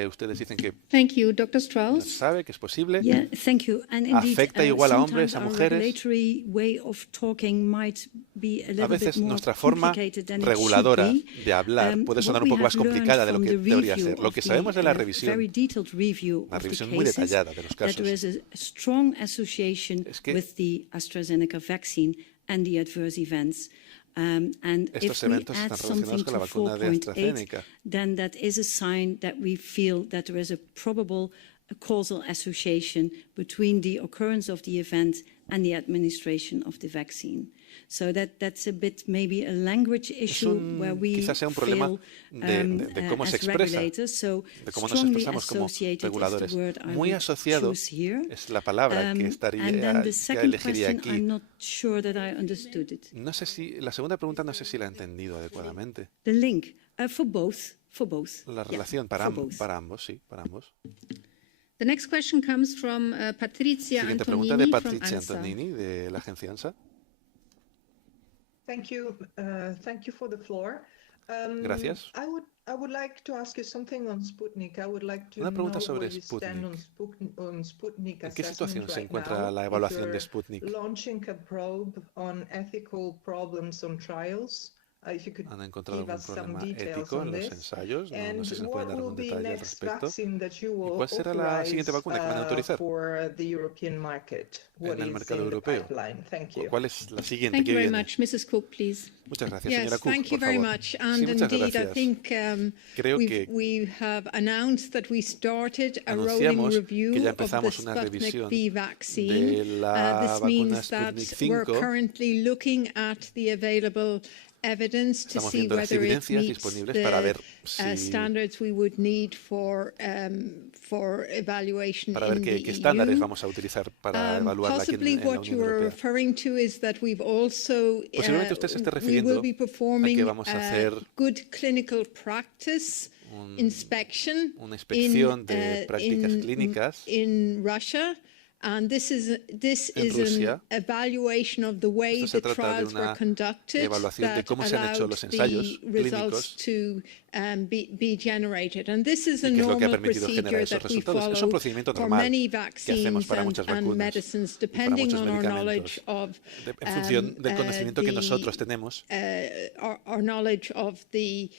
Ustedes dicen que Thank you, Dr. Strauss. sabe que es posible. Yeah, thank you. And indeed, Afecta igual a hombres, a sometimes our mujeres. regulatory way of talking might be a A little veces bit more nuestra forma complicated than it reguladora should be. de hablar puede sonar un poco más complicada de lo que debería ser. Lo que sabemos de la revisión, una revisión muy detallada de los that there casos, is a strong association with the AstraZeneca vaccine and the adverse events. And estos if we eventos add están something relacionados con la to vacuna de 4.8, AstraZeneca. then that is a sign that we feel that there is a probable causal association between the occurrence of the event and the administration of the vaccine. So that's a bit maybe a language issue where we quizás sea un problema de cómo se as expresa, regulators, so de cómo nos strongly expresamos como associated reguladores. is the word I Muy would asociado choose here. es la palabra que And then the que second elegiría question, aquí. I'm not sure that I understood it. No sé si la segunda pregunta no sé si la he entendido adecuadamente. The link for both. La relación para ambos, sí, para ambos. The next question comes from Patrizia Siguiente Antonini pregunta de from Patrizia ANSA. Antonini de la agencia ANSA. Thank you for the floor. Gracias. I would like to ask you something on Sputnik. I would like to Una pregunta know sobre where you stand on Sputnik ¿En qué situación assessment se right encuentra now, la if evaluación de you're Sputnik? launching a probe on ethical problems on trials, han encontrado algún problema ético en los ensayos. No sé si nos pueden dar algún detalle al respecto. ¿Y cuál será la siguiente vacuna que van a autorizar en el mercado europeo? ¿Cuál es la siguiente que viene? Mrs. Cooke, please. Muchas gracias, señora Cooke, thank you por very favor. much. And Sí, muchas indeed, gracias. I think Creo que we have announced that we started a rolling anunciamos review que ya of the empezamos una Sputnik revisión V vaccine. de la This vacuna means that Sputnik we're 5. currently looking at the available evidence to Estamos see viendo las whether it evidencias meets disponibles para ver the standards we would need for evaluation para ver in qué the estándares EU. vamos a utilizar para evaluarla aquí Possibly en la what Unión you are Europea. referring to is that we've also Posiblemente usted se esté we refiriendo will be performing a que vamos a hacer good clinical practice inspection una inspección de prácticas clínicas in Russia. And this is Rusia. an evaluation of the way Esto se the trata de trials were una conducted evaluación de that cómo se han hecho allowed los ensayos the results clínicos to be generated. And this is a y qué es lo que ha normal permitido generar procedure esos that we resultados. Es un follow procedimiento for normal many que hacemos vaccines para muchas and vacunas medicines, y para depending muchos on our knowledge medicamentos. of En función del conocimiento que nosotros tenemos our knowledge of the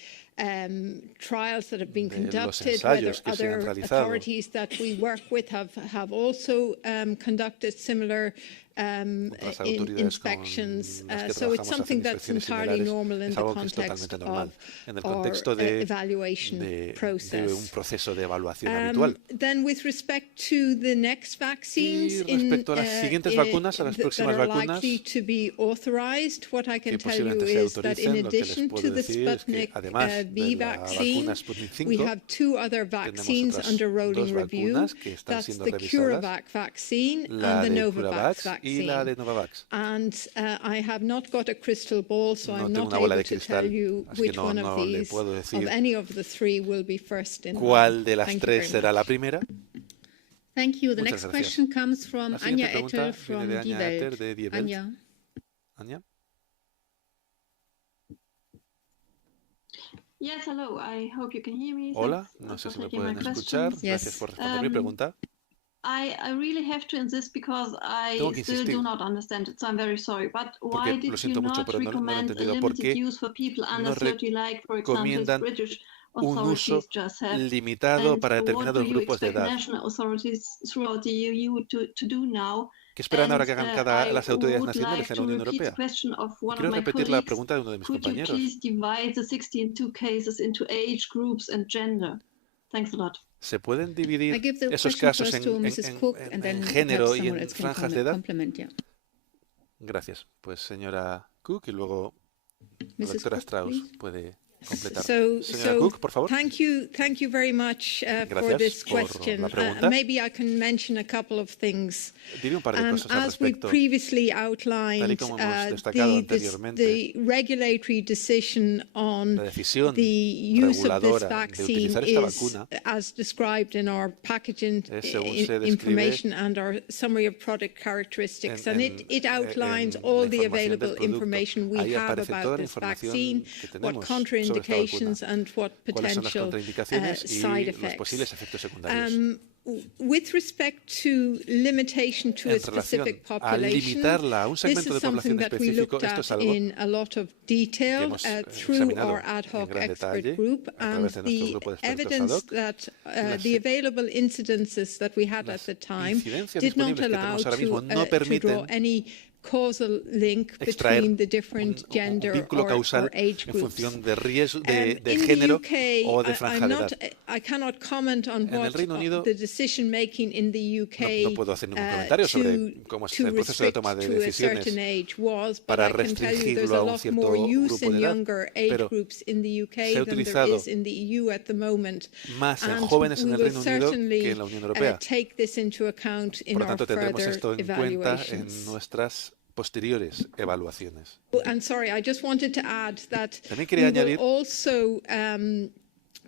trials that have been de los conducted, ensayos whether que se han other realizado. authorities that we work with have also conducted similar Otras autoridades inspections. con las que So it's trabajamos something hacen that's inspecciones entirely similares. normal in Es the algo que es context totalmente normal en el of contexto our de evaluation un process. proceso de evaluación habitual. Then with respect to the next vaccines Y respecto a las siguientes vacunas, a las próximas that are vacunas likely to be authorized, what I can que tell you posiblemente se is that in autoricen, lo que les addition puedo to the decir es que Sputnik además V de la vaccine, vacuna Sputnik 5, we have two other tenemos vaccines otras under dos rolling review. vacunas que están That's siendo the revisadas, CureVac vaccine la and the de Novavax CureVac y la de vaccine. Novavax. And I have not got a crystal ball, so No I'm tengo not una bola able de to cristal, tell you así que which no one of le these, puedo of decir any of the three, will be first in cuál line. de las Thank you tres very será much. la primera. Thank you. The Muchas next gracias. question comes from La siguiente Anja pregunta Ettel viene from de Die Anja Welt. Ettel de Die Welt. Anja. Anja. Yes, hello. I hope you can hear me. Hola, Thanks no sé for si me taking pueden my escuchar. questions. Gracias por responder mi pregunta. I really have to insist because I Tengo que still insistir, do not understand it, so I'm very sorry. But why porque did lo siento you mucho, not pero no lo he recommend a entendido. ¿Por limited qué use for people under no 30, like, for example, recomiendan British un uso authorities just have? limitado And para what determinados do you grupos de expect edad? national authorities throughout the EU to do now? ¿Qué esperan ahora que And hagan las autoridades would nacionales like en la to Unión repeat the Europea? question of Y one quiero of my repetir la colleagues. pregunta de uno de mis Could you compañeros. please divide the 62 cases into age groups and gender? Thanks a lot. ¿Se pueden dividir I give the esos question casos first to Mrs. Cooke and then género perhaps y someone en else can franjas de edad? complement, yeah. Gracias. Pues señora Cook y luego la Mrs. doctora Cooke, Strauss please. puede completar. So Señora Cook, por favor. thank you very much for Gracias this por question. la pregunta. Maybe I can mention a couple of things. Diré un par de cosas al As we respecto. previously Tal y outlined, como hemos destacado the regulatory decision on la decisión the use of this reguladora de vaccine utilizar esta is, vacuna as described in our packaging según se describe information and our summary of product characteristics, and it outlines all the available information we Ahí have aparece toda about la this información vaccine, que what tenemos sobre esta contraindications vacuna, and what cuáles son las potential contraindicaciones y side los effects. posibles efectos secundarios. With respect to limitation to a En relación specific a population, limitarla a un this segmento is de población something that we específico, looked esto at es algo in a lot of que detail hemos through examinado our ad en hoc gran expert detalle group, a and través de nuestro the grupo de expertos ad evidence hoc. that the available incidences that we had at the time incidencias did not disponibles que allow tenemos ahora mismo no to permiten draw any causal link extraer between the different gender vínculo or causal age en groups. función de riesgo, de In género the UK, o de franja de edad. I cannot comment on En el what Reino Unido the decision making in the UK no puedo hacer ningún comentario sobre cómo es el proceso de toma de decisiones para restringirlo a un cierto grupo de edad, pero se ha utilizado más en jóvenes en el Reino Unido que en la Unión Europea. Por lo tanto, tendremos esto en cuenta en nuestras posteriores evaluaciones. And sorry, I just wanted to add that También quería añadir also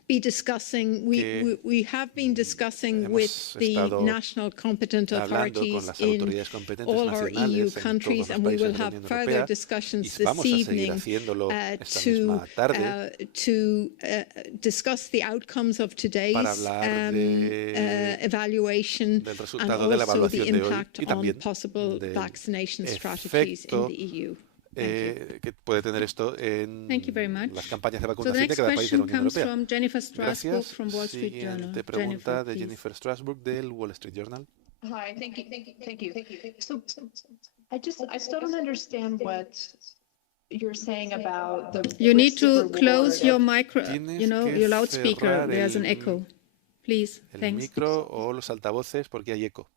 be discussing, we have been discussing with the national competent authorities in all our EU countries, and we will have further discussions this evening to discuss the outcomes of today's evaluation and also the impact on possible vaccination strategies in the EU. que puede tener esto en las campañas de vacunación de cada país de la Unión Europea. Gracias. Siguiente pregunta de Jennifer Strasbourg del Wall Street Journal. Hi, thank you. So I still don't understand what you're saying about the You need to close your micro, your loudspeaker. There's an echo. Please, el micro o los altavoces porque hay eco.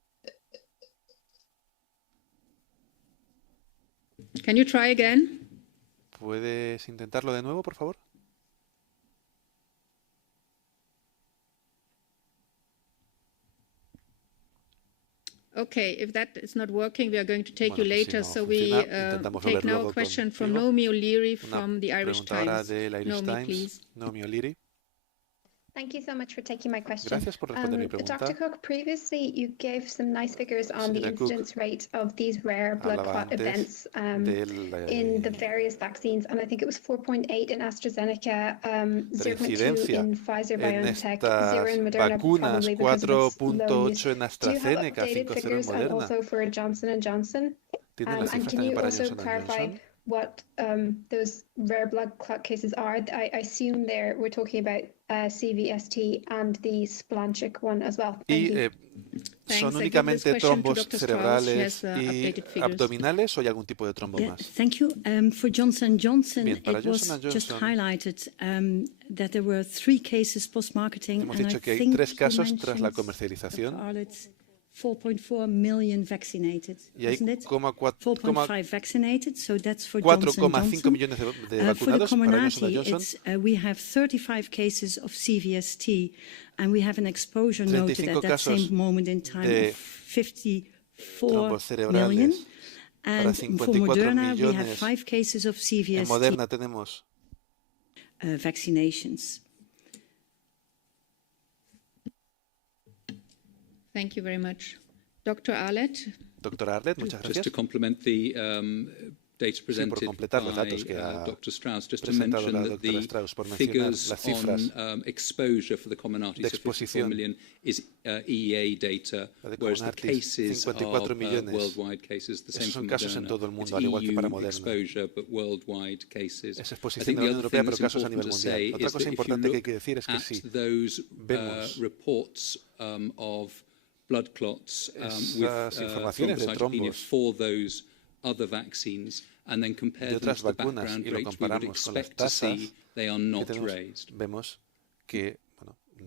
Can you try again? ¿Puedes intentarlo de nuevo, por favor? Okay, if that is not working, we are going to take you later. So we take now a question from Naomi O'Leary from the Irish Times. Naomi, please. Naomi O'Leary. Thank you so much for taking my question. Gracias por responder mi pregunta. Dr. Cooke, previously you gave some nice figures on the incidence rate of these rare blood clot events in the various vaccines, and I think it was 4.8 in AstraZeneca, 0.2 in Pfizer-BioNTech, 0 in Moderna, vacunas, probably because of its low use. 4.8 en AstraZeneca, 5.0 en Moderna. Also for Johnson & Johnson? And can you also clarify what those rare blood clot cases are? I assume we're talking about CVST and the Splanchik one as well. Y son únicamente trombos cerebrales y abdominales o hay algún tipo de trombo más. Thank you. For Johnson & Johnson, it was just highlighted that there were 3 cases post-marketing. Hemos dicho que hay 3 casos tras la comercialización. 4.4 million vaccinated, isn't it? 4.5 vaccinated, so that's for Johnson & Johnson. millones de vacunados para Johnson & Johnson. We have 35 cases of CVST, and we have an exposure noted at that same moment in time of 54 million. And for Moderna, we have 5 cases of CVST Moderna tenemos vaccinations. Thank you very much. Dr. Arlett. Dr. Arlett, muchas gracias. Just to complement the data presented by Dr. Strauss, just to mention that the figures on exposure for the Comirnaty, so 54 million, is EEA data, whereas the cases are worldwide cases, the same for Moderna. It's EU exposure, but worldwide cases. Es exposición de la Unión Europea, pero casos a nivel mundial. Otra cosa importante que hay que decir es que si vemos reports of blood clots with thrombocytopenia for those other vaccines and then compare them to the background rates we would expect to see, they are not raised. Vemos que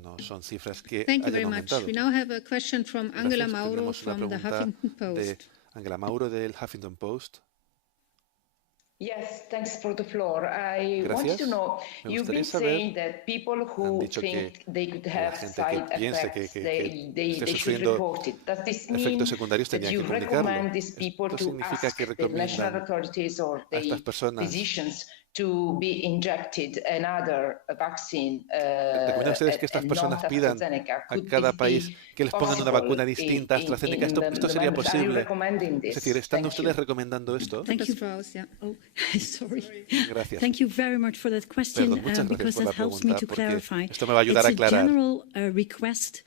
no son cifras que Thank you very much. We now have a question from Angela Mauro from the Huffington Post. Angela Mauro del Huffington Post. Yes, thanks for the floor. I want to know, you've been saying that people who think they could have side effects, they should report it. Does this mean that you recommend these people to ask the national authorities or the physicians to be injected another vaccine? ¿Recomiendan ustedes que estas personas pidan a cada país que les pongan una vacuna distinta a AstraZeneca? ¿Esto sería posible? Es decir, ¿están ustedes recomendando esto? Thank you. Sorry. Gracias. Thank you very much for that question, because that helps me to clarify. Esto me va a ayudar a aclarar. It's a general request.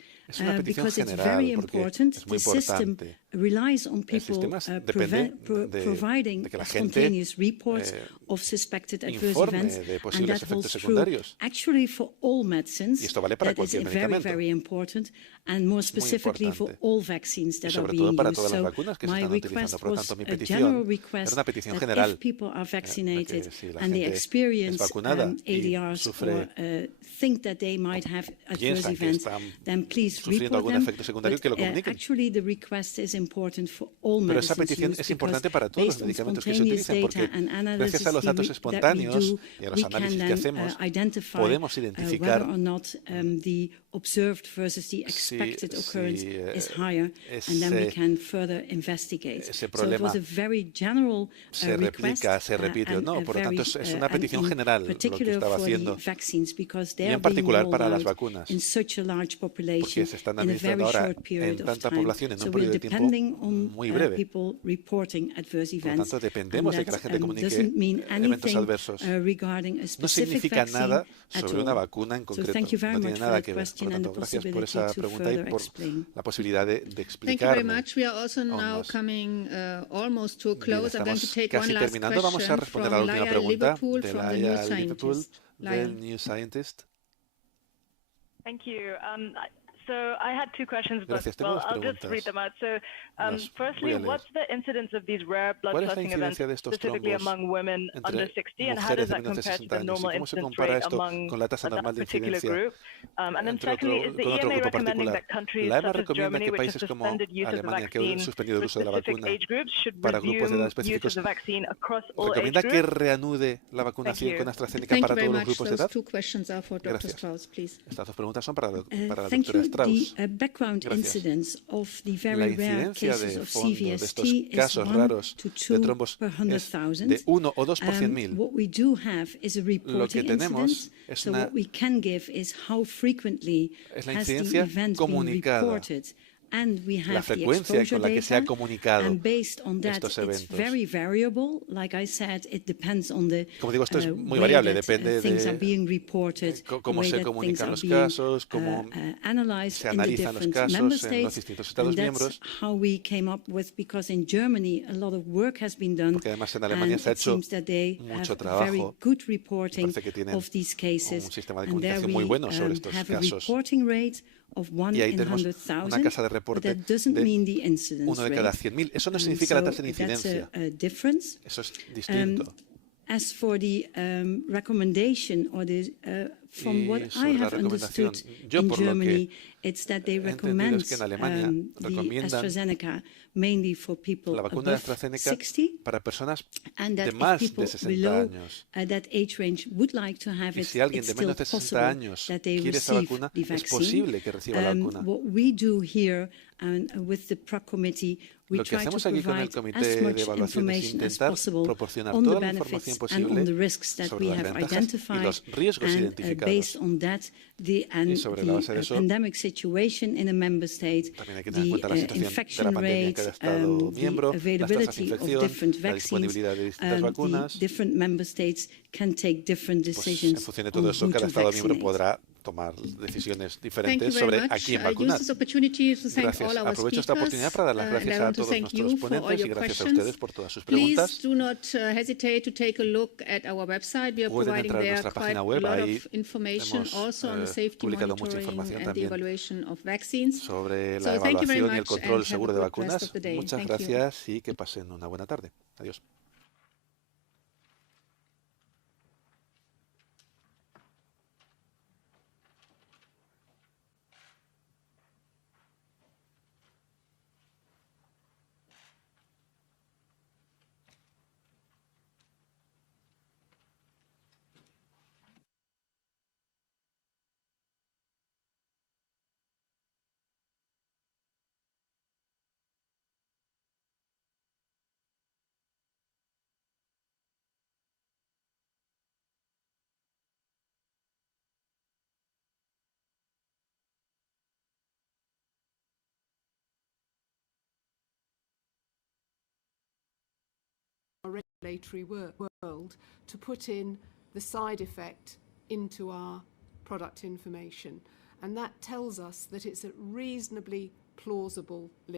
Because it's very important. The system relies on people providing a spontaneous report of suspected adverse events, and that holds true actually for all medicines. That is very, very important, and more specifically for all vaccines that are being used. So my request was a general request that if people are vaccinated and they experience ADRs or think that they might have adverse events, then please report them. But, actually, the request is important for all medicines. Pero esa petición es importante para todos los medicamentos que se utilizan, porque gracias a los datos espontáneos y a los análisis que hacemos, podemos identificar whether or not the observed versus the expected occurrence is higher, and then we can further investigate. So it was a very general request, se repite o no. Por lo tanto, es una petición general lo que estaba haciendo, y en particular para las vacunas, in such a large population, porque se están administrando ahora en tanta población en un periodo de tiempo muy breve. People reporting adverse Por events, tanto, dependemos de que la gente comunique eventos adversos. No significa nada sobre una vacuna en concreto. No tiene nada que ver. Por tanto, gracias por esa pregunta y por la posibilidad de explicarme. Estamos casi terminando. Vamos a responder a la última pregunta de Laia Liverpool, del New Scientist. Thank you. So I had two questions, but Gracias. well, I'll just read them out. So, firstly, what's the incidence of these rare blood clotting events, specifically among women under 60, and how does that compare to the normal incidence rate among that particular group? And then secondly, is the EMA recommending that countries such as Germany, which have suspended use of the vaccine for specific age groups, should resume use of the vaccine across all age ¿Recomienda groups? que reanude la vacunación con AstraZeneca para todos los grupos de edad? Gracias. Estas dos preguntas son para la doctora Strauss. The background incidence of the very rare cases of CVST is 1 to 2 per 100,000. What we do have is a reporting incidence. So what we can give is how frequently has the event been reported. And we have the exposure data, and based on that, it's very variable. Like I said, it depends on the way that things are being reported, the way that things are being analyzed in the different member states. And that's how we came up with, because in Germany, a lot of work has been done, and it seems that they have a very good reporting of these cases, and there we have a reporting rate of 1 in 100,000, but that doesn't mean the incidence rate. 1 de cada 100.000. Eso no significa la tasa de incidencia. That's a difference. Eso es distinto. As for the recommendation, or the from what I have understood in Germany, it's that they recommend the AstraZeneca mainly for people above 60, and that if people below that age range would like to have it, it's still possible that they receive the vaccine. What we do here with the PRAC committee, we try to provide as much information as possible on the benefits and on the risks that we have identified, and based on that, the pandemic situation in a member state, the infection rate, the availability of different vaccines, the different member states can take different decisions on who to vaccinate. Tomar decisiones diferentes sobre a quién vacunar. Gracias. Aprovecho esta oportunidad para dar las gracias a todos nuestros ponentes y gracias a ustedes por todas sus preguntas. Pueden entrar a nuestra página web, ahí hemos publicado mucha información también sobre la evaluación y el control seguro de vacunas. Muchas gracias y que pasen una buena tarde. Adiós. Regulatory world to put in the side effect into our product information, and that tells us that it's a reasonably plausible link.